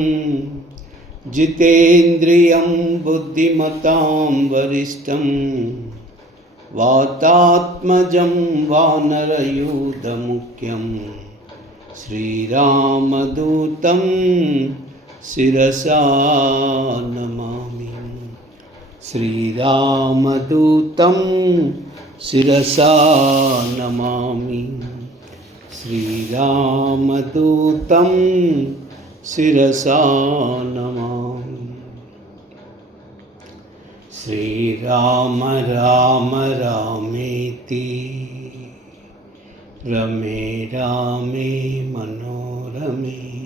जितेन्द्रियं बुद्धिमतां वरिष्ठं, वातात्मजं वानरयूथमुख्यं, श्रीरामदूतं शिरसा नमामि। श्रीरामदूतं शिरसा नमामि। श्रीरामदूतं शिरसा नमामि। श्रीराम राम रामेति, रमे रामे मनोरमे,